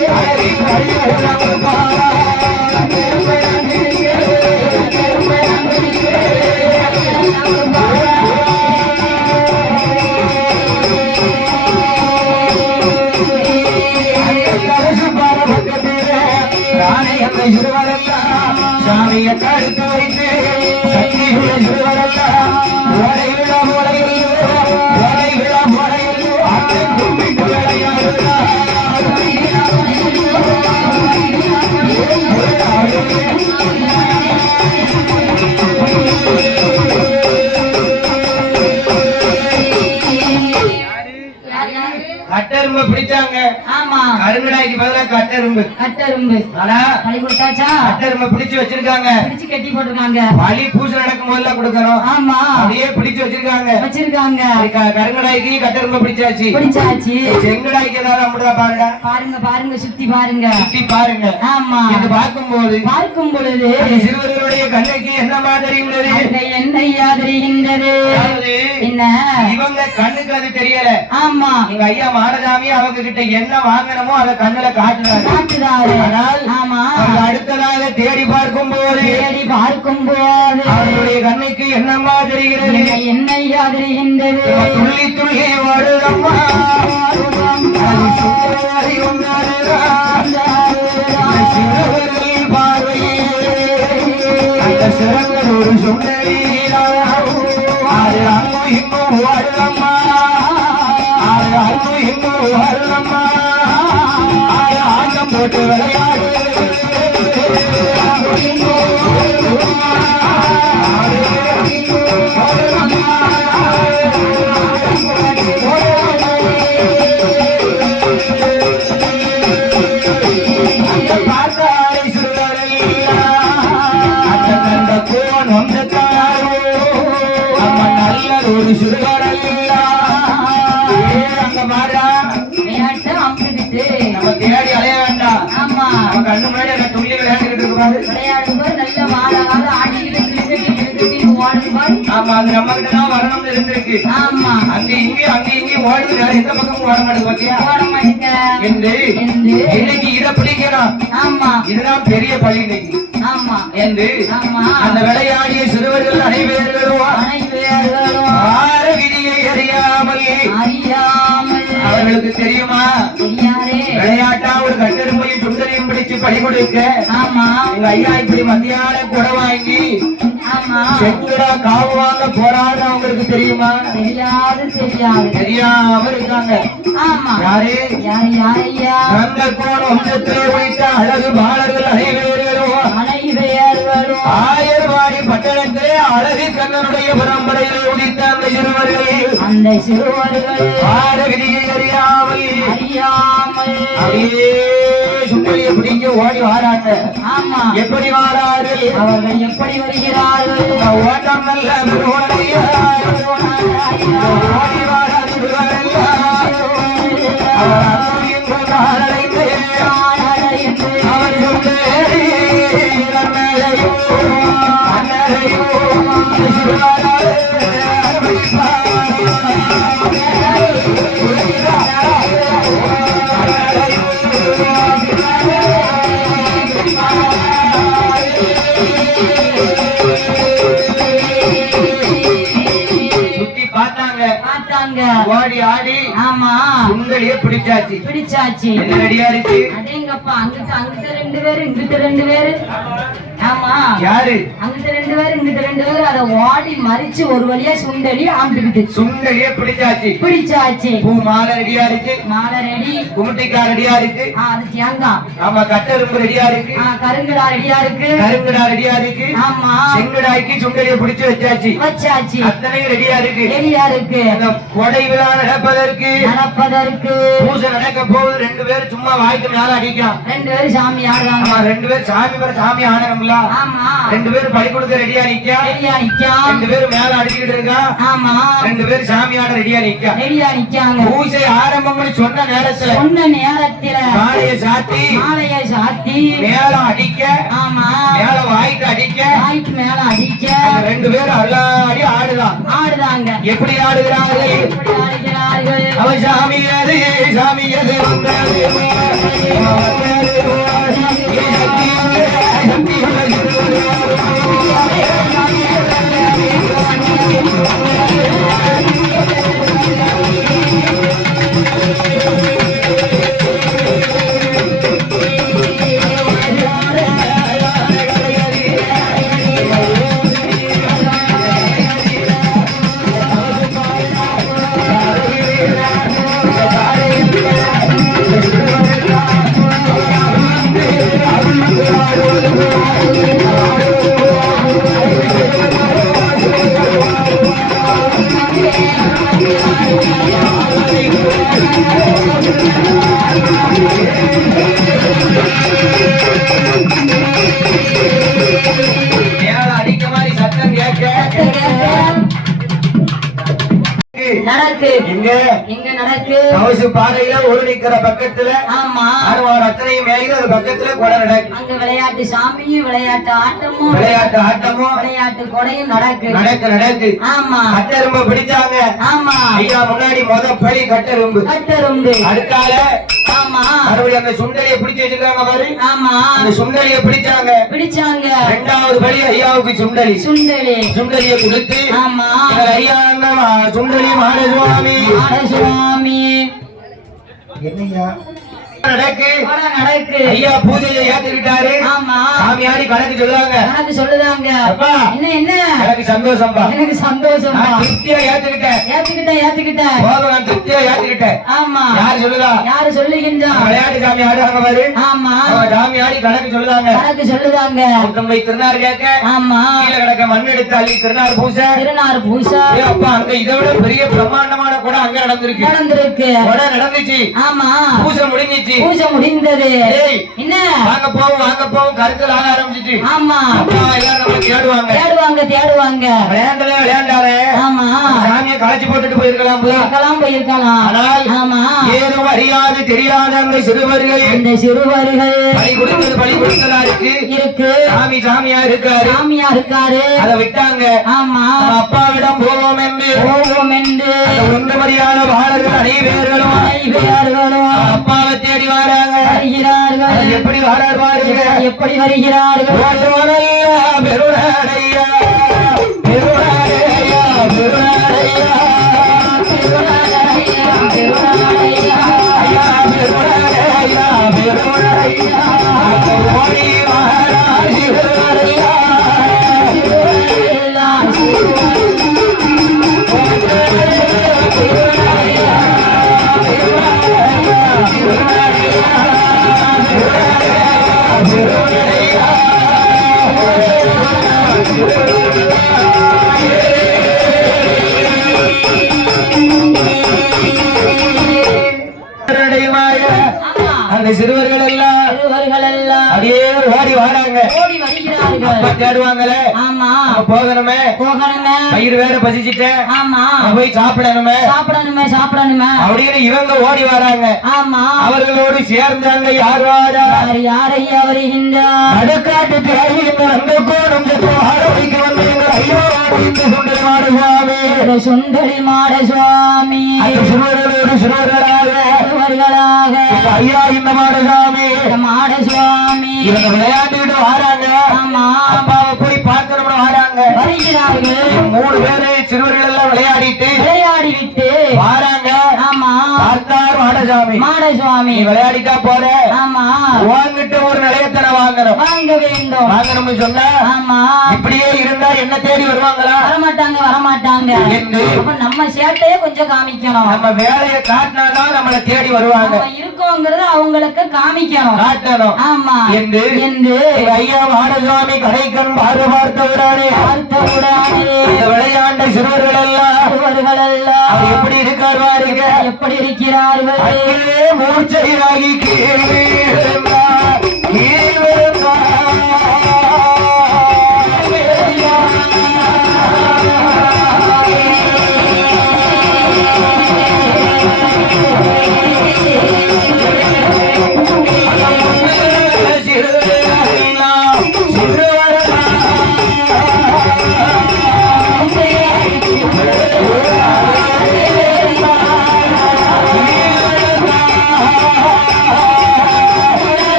சாமியை தடுத்து வைத்து சக்தி சிறுவரெல்லாம் ஓடை விழா முறையில் கும்பிட்டு விளையாடுகிறார். கட்டெரும்பு பிடிச்சாங்க. ஆமா, கருங்கடாய்க்கு பதிலா கட்டெரும்பு. ஆனா பலி கொடுத்தாச்சா? கட்டெரும்பு பிடிச்சு வச்சிருக்காங்க, பிடிச்சு கட்டி போட்டுருக்காங்க. பலி பூஜை நடக்கும் போதெல்லாம் கொடுக்கணும். ஆமா, அப்படியே பிடிச்சு வச்சிருக்காங்க. கருங்கடாய்க்கு கட்டெரும்பு பிடிச்சாச்சு. செங்கடாய்க்கு ஏதாவது அப்படிதான் பாருங்க சுத்தி பாருங்க. ஆமா, இது பார்க்கும் பொழுது சிறுவர்களுடைய கண்ணுக்கு என்ன மாதிரி தெரிகின்றது? என்ன, இவங்க கண்ணுக்கு அது தெரியல. ஆமா, எங்க ஐயா மாடசாமி அவங்க கிட்ட என்ன வாங்கணுமோ அதை கண்ணுல காட்டுறாரு. ஆனால் ஆமா அடுத்ததாக தேடி பார்க்கும் போது அவருடைய கண்ணுக்கு என்னமா தெரிகிறது? என்னையா தெரிகின்றது? துள்ளி துள்ளி வருதம்மா சிறுவர்கள் பார்வையே அந்த சிறங்கள் ஒரு சுண்டலீரா அது அங்கும் இங்கும் வருதம்மா ஆட்டம் போட்டு விளையாடு. பார்த்தாரை சுருவரையா அந்த கண்ட கோன் வம்சத்தாரோ நம்ம நல்ல ஒரு சுருவரையா அங்க மாறா நம்ம தேடி அலைய வேண்டாம். ஆமா, நம்ம கண்ணு முன்னாடி அந்த துள்ளி விளையாண்டுகிட்டு விளையாடும்போது நல்ல வாழ ஆடிக்கிட்டு ஆமா, அது நம்ம கிட்ட தான் வரணும்னு இருந்திருக்கு. ஆமா, அங்க இங்கே ஓடுது, வேற எந்த பக்கமும் ஓட மாட்டேங்குது. பாத்தியா, ஓட மாட்டேங்க என்று இன்னைக்கு இதை பிடிக்கணும். ஆமா, இதுதான் பெரிய பழி இன்னைக்கு. ஆமா என்று அந்த விளையாடிய சிறுவர்கள் அனைவர்களும் விதியை அறியாமல் அவர்களுக்கு தெரியுமா? விளையாட்டா ஒரு கட்டெரும்பையும் சுண்டலையும் பிடிச்சு பழி கொடுக்க. ஆமா, எங்க ஐயா இப்படி மத்தியான கூட வாங்கி செங்கடா காவு வாங்க போறான்னு அவங்களுக்கு தெரியுமா? தெரியாம இருக்காங்க. யாரு? ரங்க கோண வம்சத்திலே வைத்த அழகு பாலர்கள் அனைவரும் ஆயர்வாடி பட்டணத்திலே அழகு கண்ணனுடைய பரம்பரையில் உதித்த அந்த சிறுவர்கள் பாட விதியை அறியாமல் சுப்பலிய பிடிக்க ஓடி வாராங்க. எப்படி வாரார்கள்? அவர்கள் எப்படி வருகிறார்கள்? ஓட்டம் நல்ல ஓடி ஓடி ஆடி சுண்டலியே பிடிச்சாச்சு. என்ன ரெடியா இருக்கு? அடேங்கப்பா, அங்கிட்ட 2 பேரு, இங்கிட்ட 2 பேரு. ஆமா, யாரு? அங்கிட்ட 2 பேரு, இங்கிட்ட 2 பேரு. அத ஓடி மறிச்சு ஒரு வழியா சுண்டலி ஆம்பிக்கிட்டு சுண்டலியே பிடிச்சாச்சு. பூ மாலை ரெடியா இருக்கு. மாலை ரெடி. குமுட்டிக்கா ரெடியா இருக்கு. அது தேங்காய். ஆமா, கட்டெரும்பு ரெடியா இருக்கு. கருங்கடா ரெடியா இருக்கு. ஆமா, செங்கடாய்க்கு சுண்டலியை பிடிச்சு வச்சாச்சு. அத்தனையும் ரெடியா இருக்கு. கொடை விழா நடப்பதற்கு பூஜை நடக்க போகுது. 2 பேரும் சும்மா வாய்க்கு மேல அடிக்கலாம். 2 பேரும் சாமி ஆடுறாங்க. 2 பேரும் சாமி ஆடணும்ல. 2 பேரும் பலி கொடுக்க ரெடியா நிக்க. 2 பேரும் மேல அடிக்கிட்டு இருக்கான். 2 பேரும் சாமி ஆட ரெடியா நிக்காங்க. பூஜை ஆரம்பம்னு சொன்ன நேரத்துல மாலையை சாத்தி மேல அடிக்க. மேல வாய்க்கு அடிக்க. 2 பேரும் அல்லாடி ஆடுதாங்க. எப்படி ஆடுகிறார்கள்? அவன் சாமியது பாதையில ஒரு நிக்கிற பக்கத்துல அத்தனையும் பக்கத்துல கொடை நடக்கு. அங்க விளையாட்டு சாமியும் விளையாட்டு ஆட்டமும் விளையாட்டு கொடையும் நடக்கு. ஆமா, கட்டெரும்பு பிடிச்சாங்க. ஆமா ஐயா, முன்னாடி படி கட்டெரும்பு. அடுத்தால மறுபடியும் அந்த சுண்டலியை பிடிச்சு வச்சிருக்காங்க பாரு. ஆமா, அந்த சுண்டலியை பிடிச்சாங்க. 2வது படி ஐயாவுக்கு சுண்டலியை கொடுத்து. ஆமா, ஐயா சுண்டலி மாடசுவாமி என்னையா நடக்கு. ஐயா பூஜையை ஏத்துக்கிட்டாரு. சாமியாடி கணக்கு சொல்லுதாங்க. என்ன எனக்கு சந்தோஷம்பா. திருப்தியா ஏத்துக்கிட்டேன். போதும், திருப்தியா ஏத்துக்கிட்டேன். யாரு சொல்லுதா? விளையாட்டு சாமி ஆடுறாங்க பாரு. சாமியாடி கணக்கு சொல்லுதாங்க. போய் திருநாறு கேட்க. கீழே கிடக்க மண் எடுத்து அள்ளி திருநாறு பூசை. அப்பா, அங்க இதை விட பெரிய பிரம்மாண்டமான கூட அங்க நடந்திருக்கு. நடந்துச்சு. பூசை முடிந்தது. என்ன வாங்க போவோம் கருத்துல ஆக ஆரம்பிச்சிட்டு. ஆமா, எல்லாரும் நம்ம தேடுவாங்க. விளையாண்டாலே. ஆமா, சாமியை களைச்சு போட்டுட்டு போயிருக்கலாம். ஆனால் ஏதும் அறியாது தெரியாத அந்த சிறுவர்கள் பலி கொடுத்ததா இருக்கு. சாமியா இருக்காரு. அதை விட்டாங்க. ஆமா, அப்பாவிடம் போவோம் என்று ஒன்றுமறியான பாலர்கள் அனைவர்களும் அப்பாவை தேடி வருகிறார்கள். எப்படி வருகிறார்கள்? பெருநாடையா ஓடி அந்த சிறுவர்கள் எல்லாம் அப்படியே ஓடி வராங்க, ஓடி வருகிறார்கள். தேடுவாங்களே. ஆமா, போகணுமே போகணுமே, பயிர் வேற பசிச்சுட்டு ஆமா, போய் சாப்பிடணுமே சாப்பிடணுமே சாப்பிடணுமே அப்படின்னு இவங்க ஓடி வராங்க. ஆமா, அவர்களோடு சேர்ந்தாங்க யார் வாரா? யாரையா வருகின்றார்? நடுக்காட்டுக்கு அந்த கோணம் ஆரோக்கிய வந்து எங்கள் ஐயோ சுண்டலி மாடு சுவாமி, சுந்தரி மாட சுவாமி, சிறுவர்களோடு சிறுவர்களாக ஐயா இந்த மாடு சுவாமி, மாட சுவாமி இவங்க விளையாண்டுட்டு வராங்க. ஆமா, அப்பாவை போய் பார்க்கணும்னு வராங்க. வருகிறார்கள். 3 பேரு சிறுவர்கள் எல்லாம் விளையாடி விட்டு வராங்க. ஆமா, பார்த்தார் மாடசாமி, மாட சுவாமி நீ விளையாடிட்டா போற, ஆமா, வாங்கிட்டு ஒரு நிலையத்தனை வாங்கணும், வாங்க வேண்டும். வாங்கணும்னு சொன்னா ஆமா, இப்படியே இருந்தா என்ன தேடி வருவாங்களா? வரமாட்டாங்க. என்று அப்ப நம்ம சேட்டையே கொஞ்சம் காமிக்கணும். நம்ம வேலையை காட்டினாதான் நம்மளை தேடி வருவாங்க. நம்ம இருக்கோங்கிறது அவங்களுக்கு காமிக்கணும், காட்டணும். ஆமா என்று என்று ஐயா மாடசாமி கடைக்கண் பார்த்தவுடனே இந்த விளையாண்ட சிறுவர்கள் எல்லாம் அவர் எப்படி இருக்கார் பாருங்க, எப்படி இருக்கிறார்கள்? அங்கே மூர்ச்சையாகி கீழே விழுந்தார், கீழே விழுந்தார்.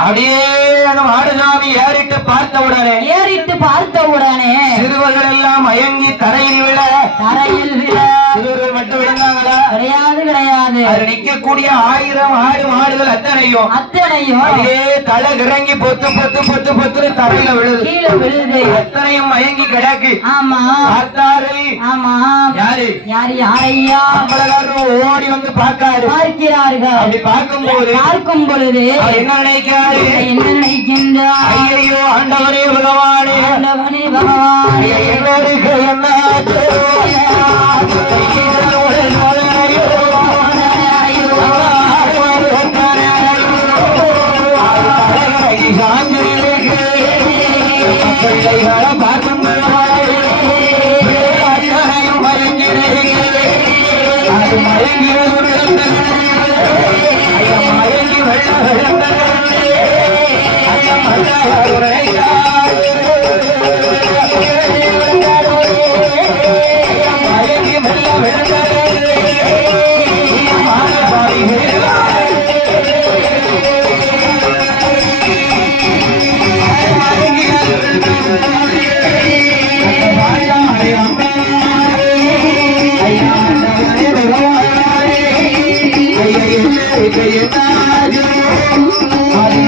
அப்படியே அந்த மாடசாமி ஏறிட்டு பார்த்த உடனே சிறுவர்கள் எல்லாம் மயங்கி தரையில் விழ சிறுவர்கள் மட்டும் விழுந்தாங்களா? கிடையாது. அது நிக்கக்கூடிய 1000 ஆடு மாடுகள் அத்தனையும் அப்படியே தலை இறங்கி பொத்து தரையில விழுது. அத்தனையும் மயங்கி கிடக்கு. ஆமா, பார்த்தாரு. ஆமா, யாரையா ஓடி வந்து பார்க்கிறார்கள். அப்படி பார்க்கும் பொழுது என்ன நினைக்கின்றார்? ஐயோ ஆண்டவரே பகவானே, என்னருக்கு என்ன பார்க்கும்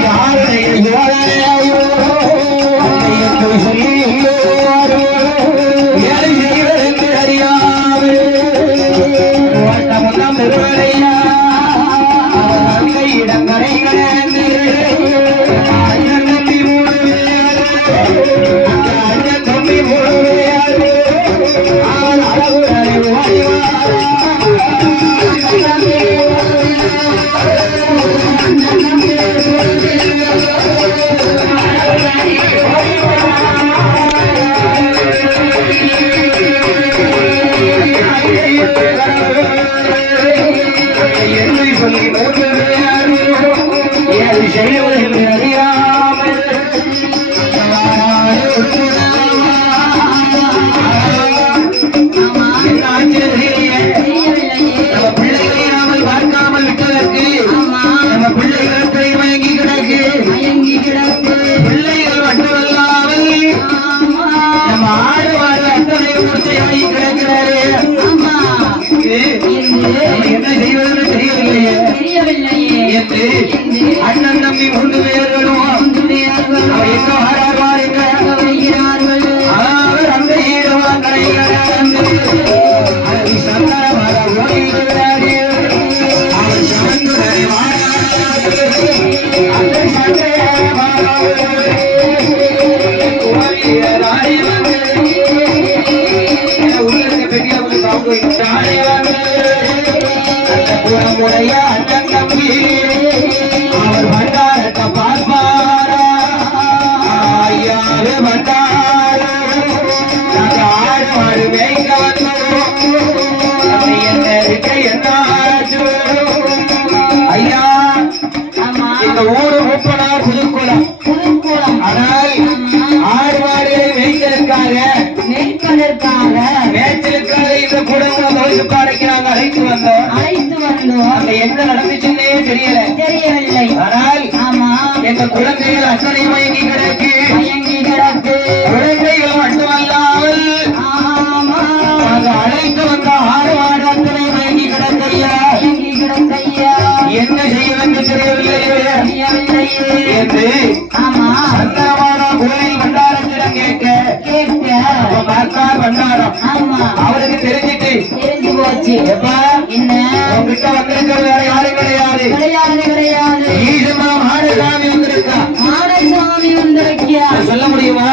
யாருடைய முறைய அண்ணன் தம்பி அவர் பண்டாரத்தை பார்ப்பாரா ஐயாவே பண்டார ஆடு மாடு மேய்க்க வந்தோம் என்ன இருக்க என்ன ஐயா இந்த ஊரு மூப்பனார் புதுக்குளம் ஆனால் ஆடு மாடுகளை மேய்ப்பதற்காக மேய்ச்சலுக்காக இந்த குடும்பம் தொழிலுக்காரைக்கு நாங்க அழைத்து வந்தோம் அந்த என்ன நடந்துச்சுன்னே தெரியவில்லை ஆனால் எங்க குழந்தைகள் அத்தனை மயங்கி கிடக்கு குழந்தைகள் மட்டுமல்லாமல் நாங்க அழைத்து வந்த ஆடு மாடு அத்தனை மயங்கி கிடக்கையா என்ன செய்வதென்று தெரியவில்லையே என்று சந்தனமான கோயில் பண்டாரத்திடம் கேட்க பண்டாரம் அவருக்கு தெரிஞ்சிட்டு எப்பா உங்ககிட்ட வந்திருக்கிறது வேற யாரும் கிடையாது ஈசமா மாடசாமி வந்திருக்கா சொல்ல முடியுமா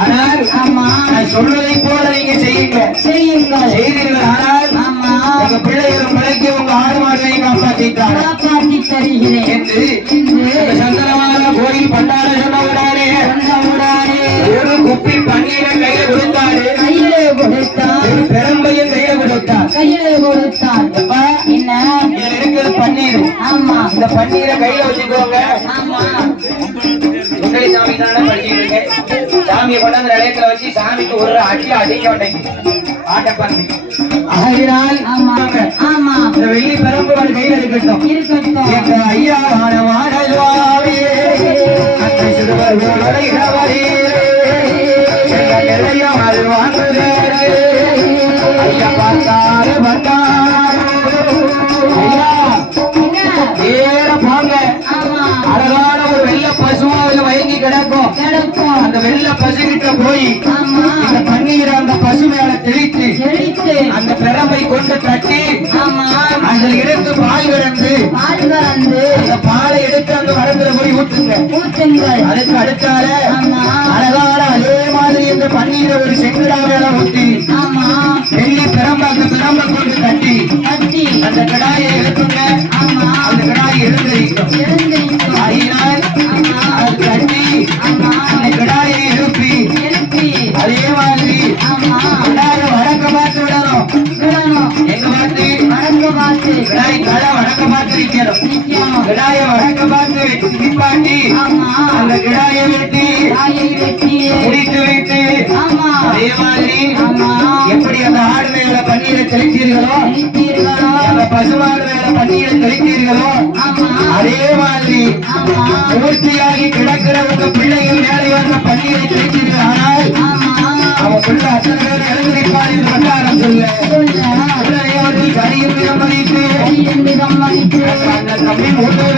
ஆனால் நான் சொல்வதை போல நீங்க செய்தீர்கள் ஆனால் உங்க பிள்ளைகளும் பிள்ளைக்கு உங்க ஆடு மாடுகளை காப்பாற்றிட்டார் என்று சந்தனமான கோயில் பண்டார சொன்னவரானே ஒரு குப்பி பன்னீரை கையில கொடுத்தாரு பெரும்பையும் கையில கொடுத்தார் இருக்கிறது பன்னீர் இந்த பன்னீரை கையில வச்சுக்கோங்க சுண்டலி சாமி தானே படிச்சுட்டு சாமியை கொண்டாந்து நிலையத்துல வச்சு சாமிக்கு ஒரு அடி அடிக்க மாட்டேங்க ஆட்டப்பாந்தி ஆகினால் இந்த வெள்ளி பெரும்புகள் கையில் இருக்கட்டும் எங்க ஐயா வானவானே அந்த சிறுவர் நிலையம் அது வாங்குதே ஐயா பார்த்தாரு நேர போங்க அழகான ஒரு வெள்ள பசுவா அதுல வயங்கி கிடக்கும் அந்த வெள்ள பசு கிட்ட போய் அந்த பன்னீரை அந்த பசு மேல தெளித்து அந்த பெரம்பை கொண்டு தட்டி அதில் எடுத்து பால் கிடந்து அந்த பாலை எடுத்து அந்த மரத்துல போய் ஊற்றுங்க அதுக்கு அடுத்தால அழகான அதே மாதிரி இந்த பன்னீரை ஒரு செங்கடா மேல ஊற்றி வெள்ளி பெரம்பை அந்த பெரம்பை கொண்டு தட்டி அந்த கடாயை எடுத்துங்க அந்த கடாயை எழுந்திருக்கும் அது தட்டி அந்த கடாயை எழுப்பி அதே மாதிரி கடாய வடக்க பார்த்து விடணும் எங்க பார்த்து கடாய் கடை வடக்க பார்த்து நிக்கணும் கடாய வடக்க பார்த்து நிப்பாட்டி அந்த கடாயை வெட்டி முடித்து வைத்து அதே மாதிரி எப்படி அந்த ஆடு மேல பன்னீரை தெளித்தீர்களோ அந்த பசுமாடு மேல பன்னீரை தெளித்தீர்களோ அதே மாதிரி பூர்த்தியாகி கிடக்கிற உங்க பிள்ளைகள் மேலே வந்த பன்னீரை தெளித்தீர்கள் ஆனால் அவன் பிள்ள அத்தனை பேர் எழுந்திருப்பார் என்று வட்டாரம் சொல்ல கரியும் சம்மதித்து அந்த தம்பி மூன்று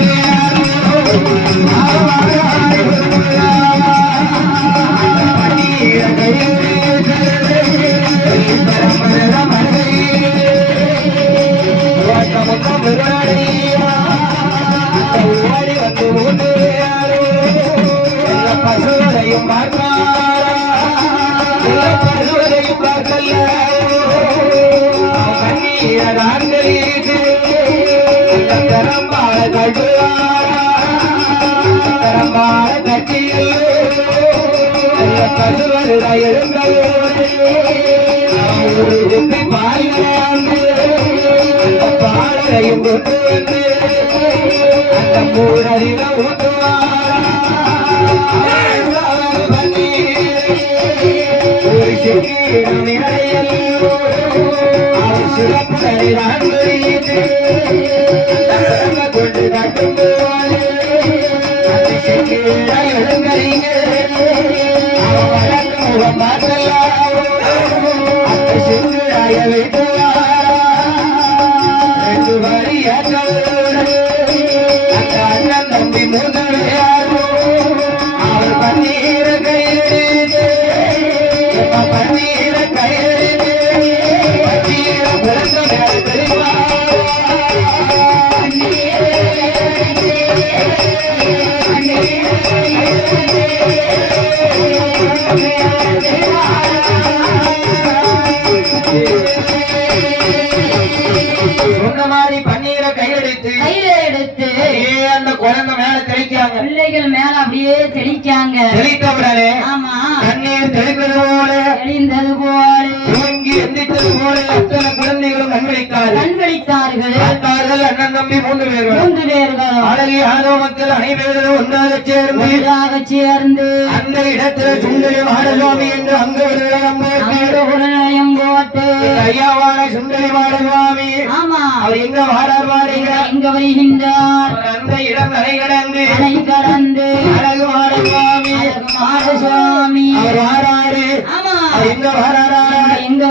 பசுவதையும் பசுவதையும் பார்க்கல தரம்பால கட்டியில் பசுவருடா எழுந்தோடு பாலையும் கொண்டு வந்து அந்த மூடறில ஒரு சிறிய நிலையில் சிறப்புகளை கொண்டு கட்டும் எழுந்தறிங்க முகம் அந்த சிறுராய வைத்து ரெண்டு வரி அந்த அண்ணன் தம்பி மூன்று அவர் பன்னீர கையெழுத்து பன்னீர கையெழுத்து பன்னீர பிறந்த தெரியுமா தெளித்தவுடனே ஆமா தண்ணீர் தெளிந்தது போல தெளிந்தது போல தூங்கி எந்திரித்தது போல அத்தனை குழந்தைகளும் கண்களித்தார்கள் அண்ணன் தம்பி 3 பேர்களும் அழகிய ஆதவ மக்கள் அனைவரும் ஒன்றாக சேர்ந்து அந்த இடத்துல சுந்தரி மாடசுவாமி என்று அங்க ஒரு நிலையம் போட்டு ஐயாவான சுந்தரி மாடசுவாமி ஆமா அவர் எங்க வாரார் எங்க வருகின்றார் அந்த இடம் அணை கடந்து அழகு மாடசுவாமி அவர் வாராரு ஆமா எங்க வாராரா எங்க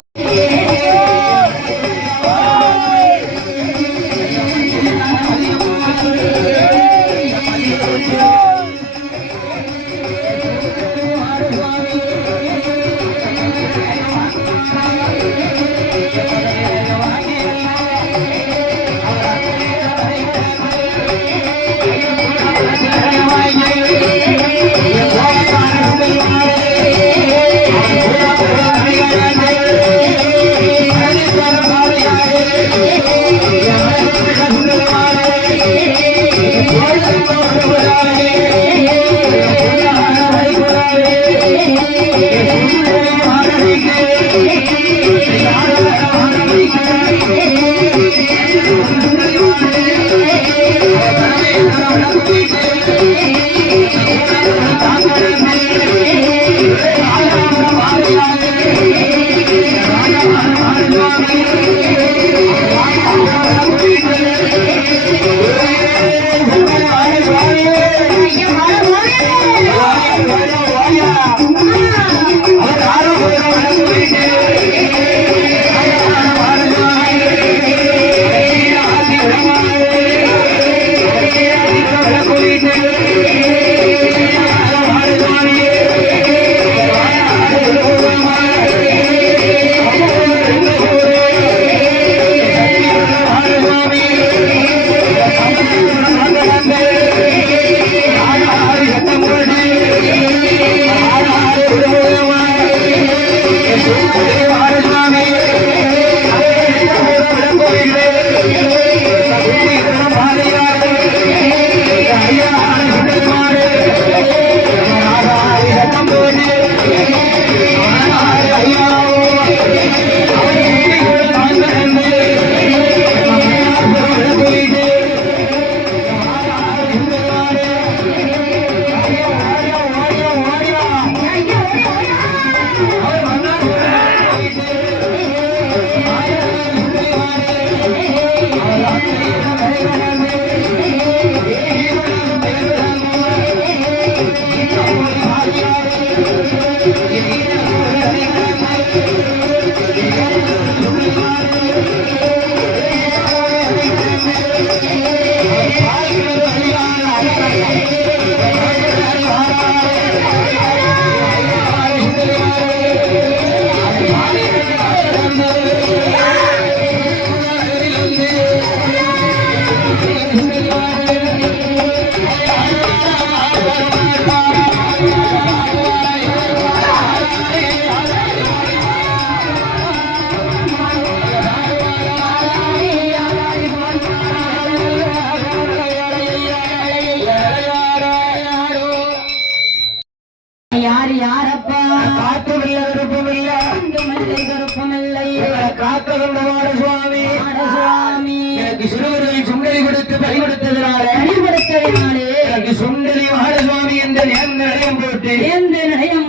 சுந்தரி மாடசுவாமி என்ற நிலையம்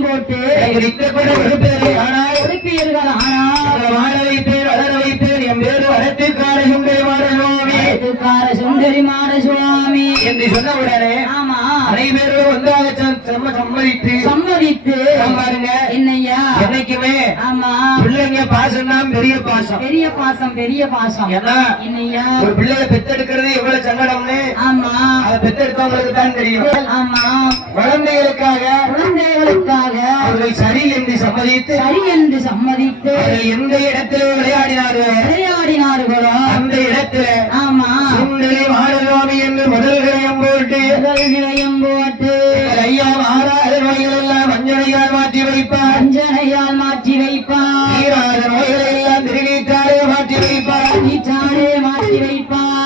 போட்டு உடுப்பீர்கள் ஆனால் வாழ வைப்பேன் வளர வைப்பேன் என் பேரு வளர்த்துக்கார சுந்தரி மாடசுவாமி என்று சொன்ன உடனே ஆமா அனைவரும் ஒன்றாக சம்மதித்து பாருங்க என்னையா என்னைக்குமே ஆமா பிள்ளைங்க பாசம்னா பெரிய பாசம் ஏன்னா என்னையா ஒரு பிள்ளைய பெத்தெடுக்கிறது எவ்வளவு சங்கடம்னு ஆமா அதை பெத்தெடுத்தவங்களுக்கு தான் தெரியும். ஆமா குழந்தைகளுக்காக அவர்கள் சரி என்று சம்மதித்து எந்த இடத்துல விளையாடினார்களோ அந்த இடத்துல ஆமா சுந்தரி மாடசுவாமி என்று முதல் நிலையம் போட்டு ஐயா மாறாத நோய்கள் எல்லாம் அஞ்சனையால் மாற்றி வைப்பார் தீராத நோய்களை எல்லாம் திருநீற்றாலே மாற்றி வைப்பார் மாற்றி வைப்பார்.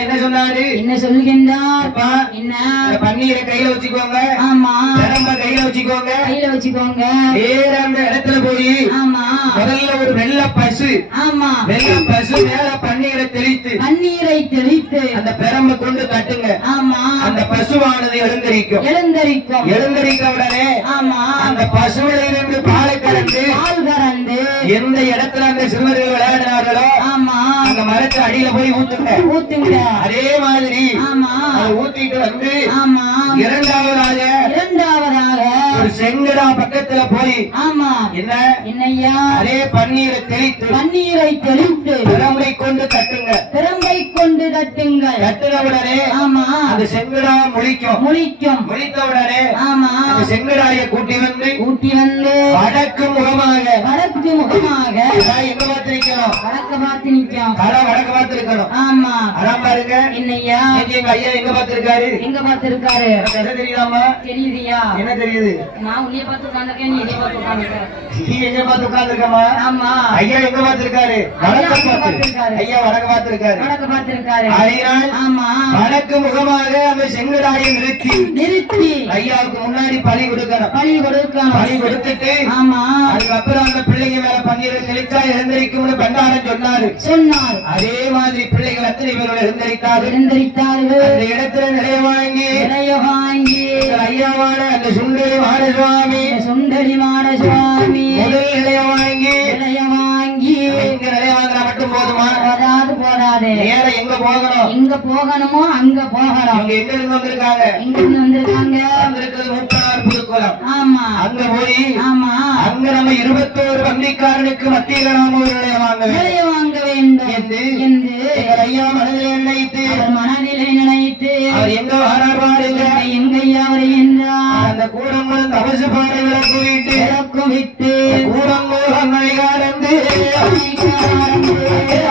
என்ன சொன்ன சொன்னாரு? என்ன சொல்லுகின்றார்? அப்பா, என்ன? இந்த பன்னீரை கையில வச்சுக்கோங்க, ஆமா, பிரம்ப கையில வச்சுக்கோங்க, கையில வச்சுக்கோங்க. வேற அந்த இடத்துல போய் ஆமா, முதல்ல ஒரு வெள்ளை பசு, ஆமா, வெள்ளை பசு மேல பன்னீரை தெளித்து பன்னீரை தெளித்து அந்த பிரம்ப கொண்டு தட்டுங்க. ஆமா, அந்த பசுவானது எழுந்தரிக்கும். எழுந்தரிக்கும். எழுந்தரிக்க உடனே ஆமா, அந்த பசுவிலிருந்து பாலை கறந்து பால் கறந்து எந்த இடத்துல அந்த சிறுவர்கள் விளையாடினார்களோ ஆமா, அந்த மரத்து அடியில போய் ஊத்துங்க. ஊத்துங்க. அதே மாதிரி ஆமா, அதை ஊத்திட்டு வந்து ஆமா, இரண்டாவதாக இரண்டாவதாக ஒரு செங்கடா பக்கத்துல போய் ஆமா, என்ன என்னையா? அதே பன்னீரை தெளித்து பன்னீரை தெளித்து திறமை கொண்டு தட்டுங்க. திறமை கொண்டு தட்டுங்கள். தட்டுன உடனே ஆமா, அந்த செங்கடா முழிக்கும். முழிக்கும். முழித்த உடனே ஆமா, அந்த செங்கடாயை கூட்டி வந்து ஊட்டி வந்து வடக்கு முகமாக வடக்கு முகமாக அதான் எங்க பார்த்திருக்கணும்? வடக்க பார்த்து நிற்கும். கடை வடக்கு பார்த்திருக்கணும். ஆமா, அதான் பாருங்க. என்னையா? இன்னைக்கு எங்க ஐயா எங்க பார்த்திருக்காரு? எங்க பார்த்திருக்காரு? எனக்கு என்ன தெரியுதாமா? தெரியுதியா? என்ன தெரியுது? நான் உன்னைய பார்த்து உட்கார்ந்திருக்கேன், நீ என்னைய பார்த்து உட்கார்ந்திருக்க. நீ எங்க பார்த்து உட்கார்ந்திருக்கமா? ஆமா, ஐயா எங்க பார்த்திருக்காரு? ஐயா வடக்கு எங்க பார்த்து. பார்த்திருக்காரு? ஐயா வடக்கு பார்த்திருக்காரு. வடக்க பார்த்திருக்காரு. அதனால் ஆமா, வடக்கு முகமாக அந்த செங்கடாயை நிறுத்தி நிறுத்தி ஐயாவுக்கு முன்னாடி பலி கொடுக்கணும். பழி கொடுக்கணும். பலி கொடுத்துட்டு ஆமா, அதுக்கப்புறம் அந்த பிள்ளைங்க மேல பன்னீரை தெளிச்சா எழுந்திருக்கும்னு பண்டாரன் சொன்னாரு. சொன்னார். அதே மாதிரி பிள்ளைகள் அத்தனை பேரோட எழுந்திருக்காரு. எழுந்திருத்தார்கள். அந்த இடத்துல நிலைய வாங்கி இளைய வாங்கி இந்த ஐயாவான அந்த சுண்டரி மாடசுவாமி சுந்தரி மாட சுவாமி முதல் நிலைய வாங்கி இளைய வாங்கி இங்க நிலைய வாங்கினா மட்டும் போதுமா? போதாது போதாது. நேர எங்க போகணும்? எங்க போகணுமோ அங்க போகணும். அவங்க எங்க இருந்து வந்திருக்காங்க? எங்க இருந்து வந்திருக்காங்க? வந்திருக்கிறது மூப்பனார் புதுக்குளம். ஆமா, அங்க போய் ஆமா, அங்க நம்ம 21 பந்திக்காரனுக்கு மத்தியில நாம ஒரு நிலைய வாங்க வேண்டும். இளைய வாங்க வேண்டும் என்று என்று எங்கள் ஐயா மனதிலே நினைத்து அவர் மனதிலே நினைத்து அவர் எங்க வாரார் பாருங்க. எங்கையா அவரை என்றார். அந்த கூடங்குளம் தபசு பாறை விளக்கு விட்டு விளக்கும் விட்டு கூடங்குளம் அன்னை காலந்து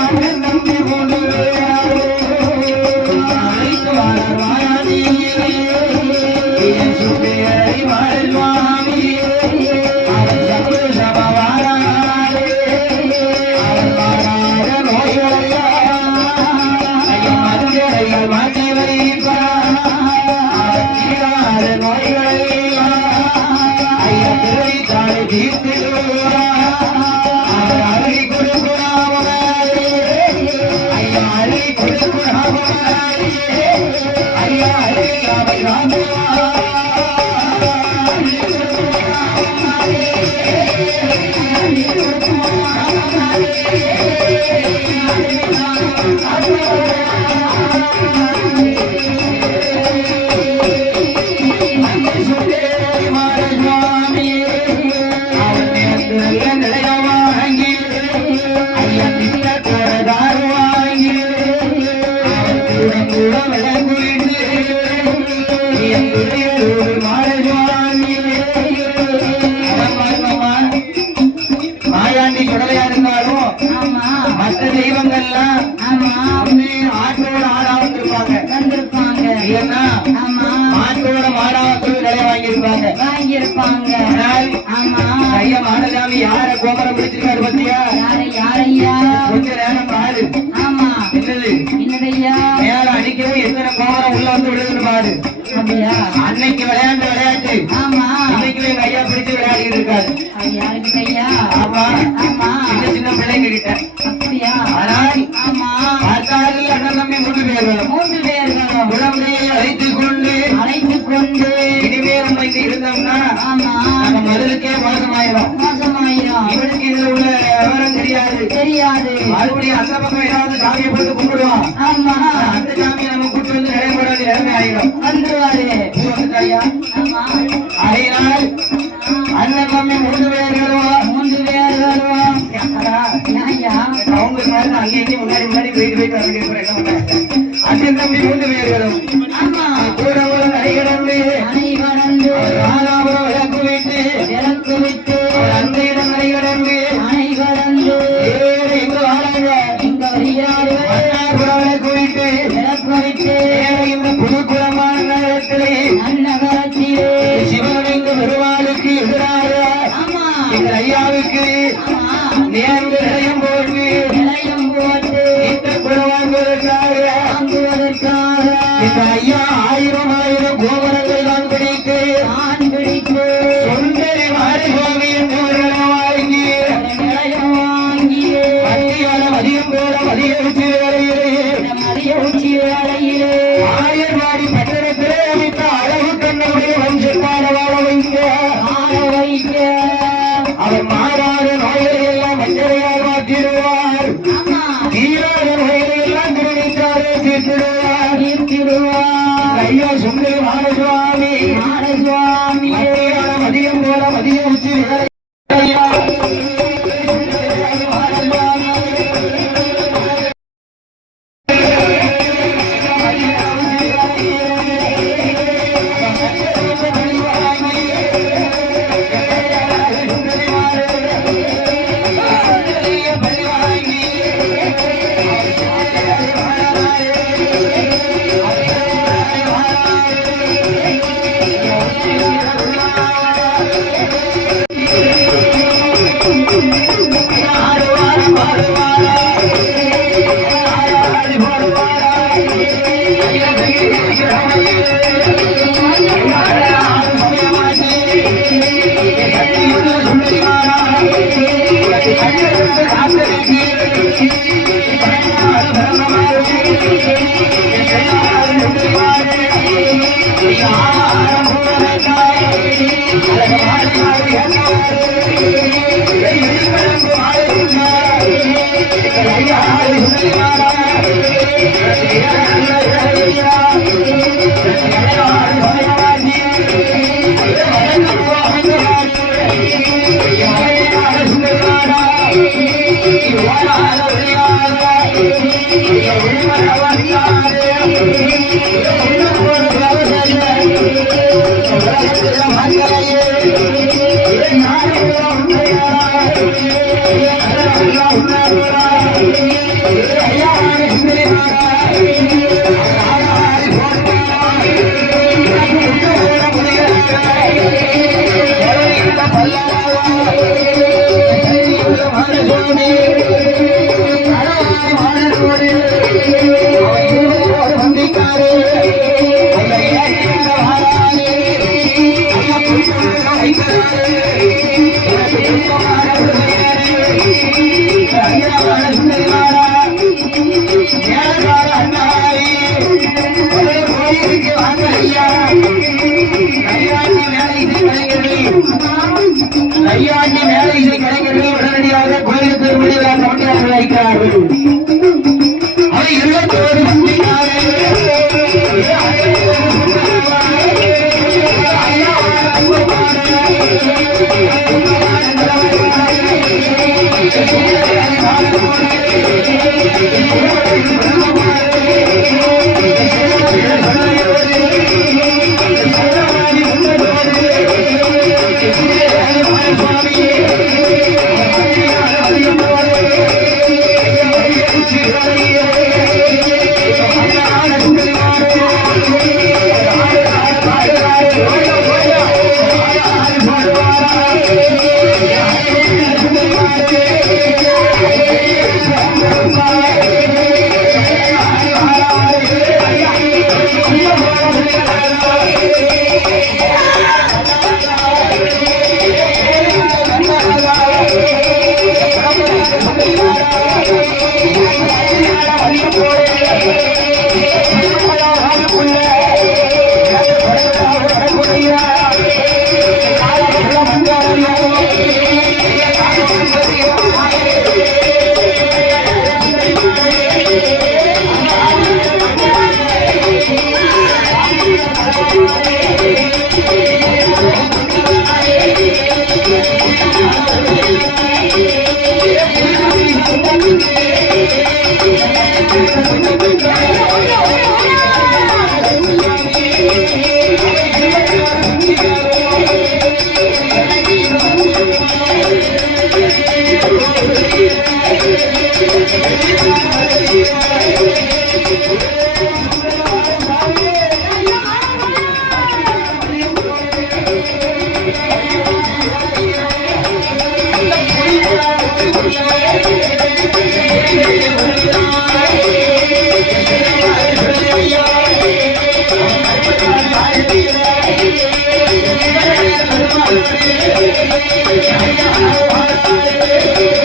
அண்ணன் நம்பி கொண்டு அழைத்து வாரார் வாராதி என் சுடரை வாழ்வாமி அவர் சபு சப வாராரே அவர் வாராத நோய்களையா ஐயா மருந்தைகள் மாற்றி வைப்பார் அவர் தீராத நோய்களையா ஐயா திருவித்தாரை தீர்த்திடுவார் அவர் அருளி கொடுக்குறாமலே ஐயா அருளி கொடுக்குறாமலே ஐயா அருளி அவை ராமுவா மாயாண்டி சுடலையா இருந்தாலும் ஆமா, மற்ற தெய்வங்கள்லாம் ஆமா, ஆட்டோட ஆடா வந்திருப்பாங்க. வந்திருப்பாங்க. இல்லைன்னா ஆமா, மாட்டோட மாடா வந்து நிலைய வாங்கியிருப்பாங்க. வாங்கியிருப்பாங்க. ஆனால் ஆமா, ஐயா மாடசாமி யார கோபுரம் பிடிச்சிருக்காரு பத்தியா? யாரையா? கொஞ்ச நேரம் பாரு. ஆமா, என்னது என்னதையா? மேல அடிக்கவும் எத்தனை கோபுரம் உள்ள வந்து விழுதுன்னு பாரு. அப்படியா? அன்னைக்கு விளையாண்ட விளையாட்டு ஆமா, இன்னைக்கு எங்க ஐயா பிடிச்சு விளையாடிட்டு இருக்காரு. அது யாருக்கு ஐயா? ஆமா, ஆமா, சின்ன சின்ன பிள்ளைங்க கிட்ட. அப்படியா? ஆனால் ஆமா, பார்த்தார்கள் அண்ணன் தம்பி 3 பேர்களும் 3 பேர்களும் உடம்பையை அழைத்துக் கொண்டு அழைத்துக் கொண்டு இனிமே நம்ம இங்க இருந்தோம்னா ஆமா, நம்ம மருதுக்கே மோசமாயிரும். மோசமாயிரும். இவனுக்கு இதுல உள்ள விவரம் தெரியாது. தெரியாது. மறுபடியும் அந்த பக்கம் ஏதாவது சாமியை போட்டு கும்பிடுவான். ஆமா, அந்த சாமியை நம்ம கூட்டு வந்து நிலைப்படாது நிலைமை ஆயிடும். வந்துருவாரு. ஐயா ஆமா, அதனால் அண்ணன் தம்பி 3 பேர்களும் 3 பேர்களும் ஐயா, அவங்க மாதிரி அங்கேயும் முன்னாடி முன்னாடி போயிட்டு அண்ணன் தம்பி 3 பேர்களும் ஆமா, கூட ஒரு நடிகடந்து அணை கடந்து ராதாபுரம் விளக்கு விட்டு விளக்கு விட்டு அந்த இடம் நடிகடந்து அணை கடந்து எங்க வாழாங்க இங்க வருகிறார்கள். அண்ணாபுரம் விளக்கு விட்டு விளக்கு விட்டு இந்த புதுக்குளமான நகரத்திலே நன்னகரத்திலே சிவலிங்க பெருமாளுக்கு எதிராக ஆமா, எங்கள் ஐயாவுக்கு ஆமா, நேர்ந்து நிலையம் போட்டு நிலையம் போட்டு இந்த குலம் வாங்குவதற்காக வாங்குவதற்காக வாங்கியே மத்தியான மதியம் போல மதிய உச்சி வேளையிலே ஆயர்வாடி பட்டணத்திலே அமைத்த அழகு கண்ணுடைய வம்சத்தான வாழ வைக்க அவர் மாறாத நோய்களை எல்லாம் மஞ்சளையால் மாற்றிடுவார் தீராத நோய்களை எல்லாம் திருநிற்றாரே தீர்த்திடுவார் ஐயா சுந்தர மாரசுவாமி மத்தியான மதியம் போல மதிய உச்சி கையாண்டி மேலே இசை கலைஞர்கள் உடனடியாக கோயில் திருமணிகளை கவனியாக வைக்கிறார்கள். அதை 21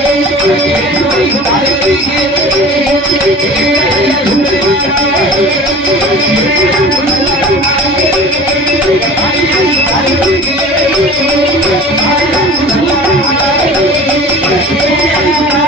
Thank you. Thank you.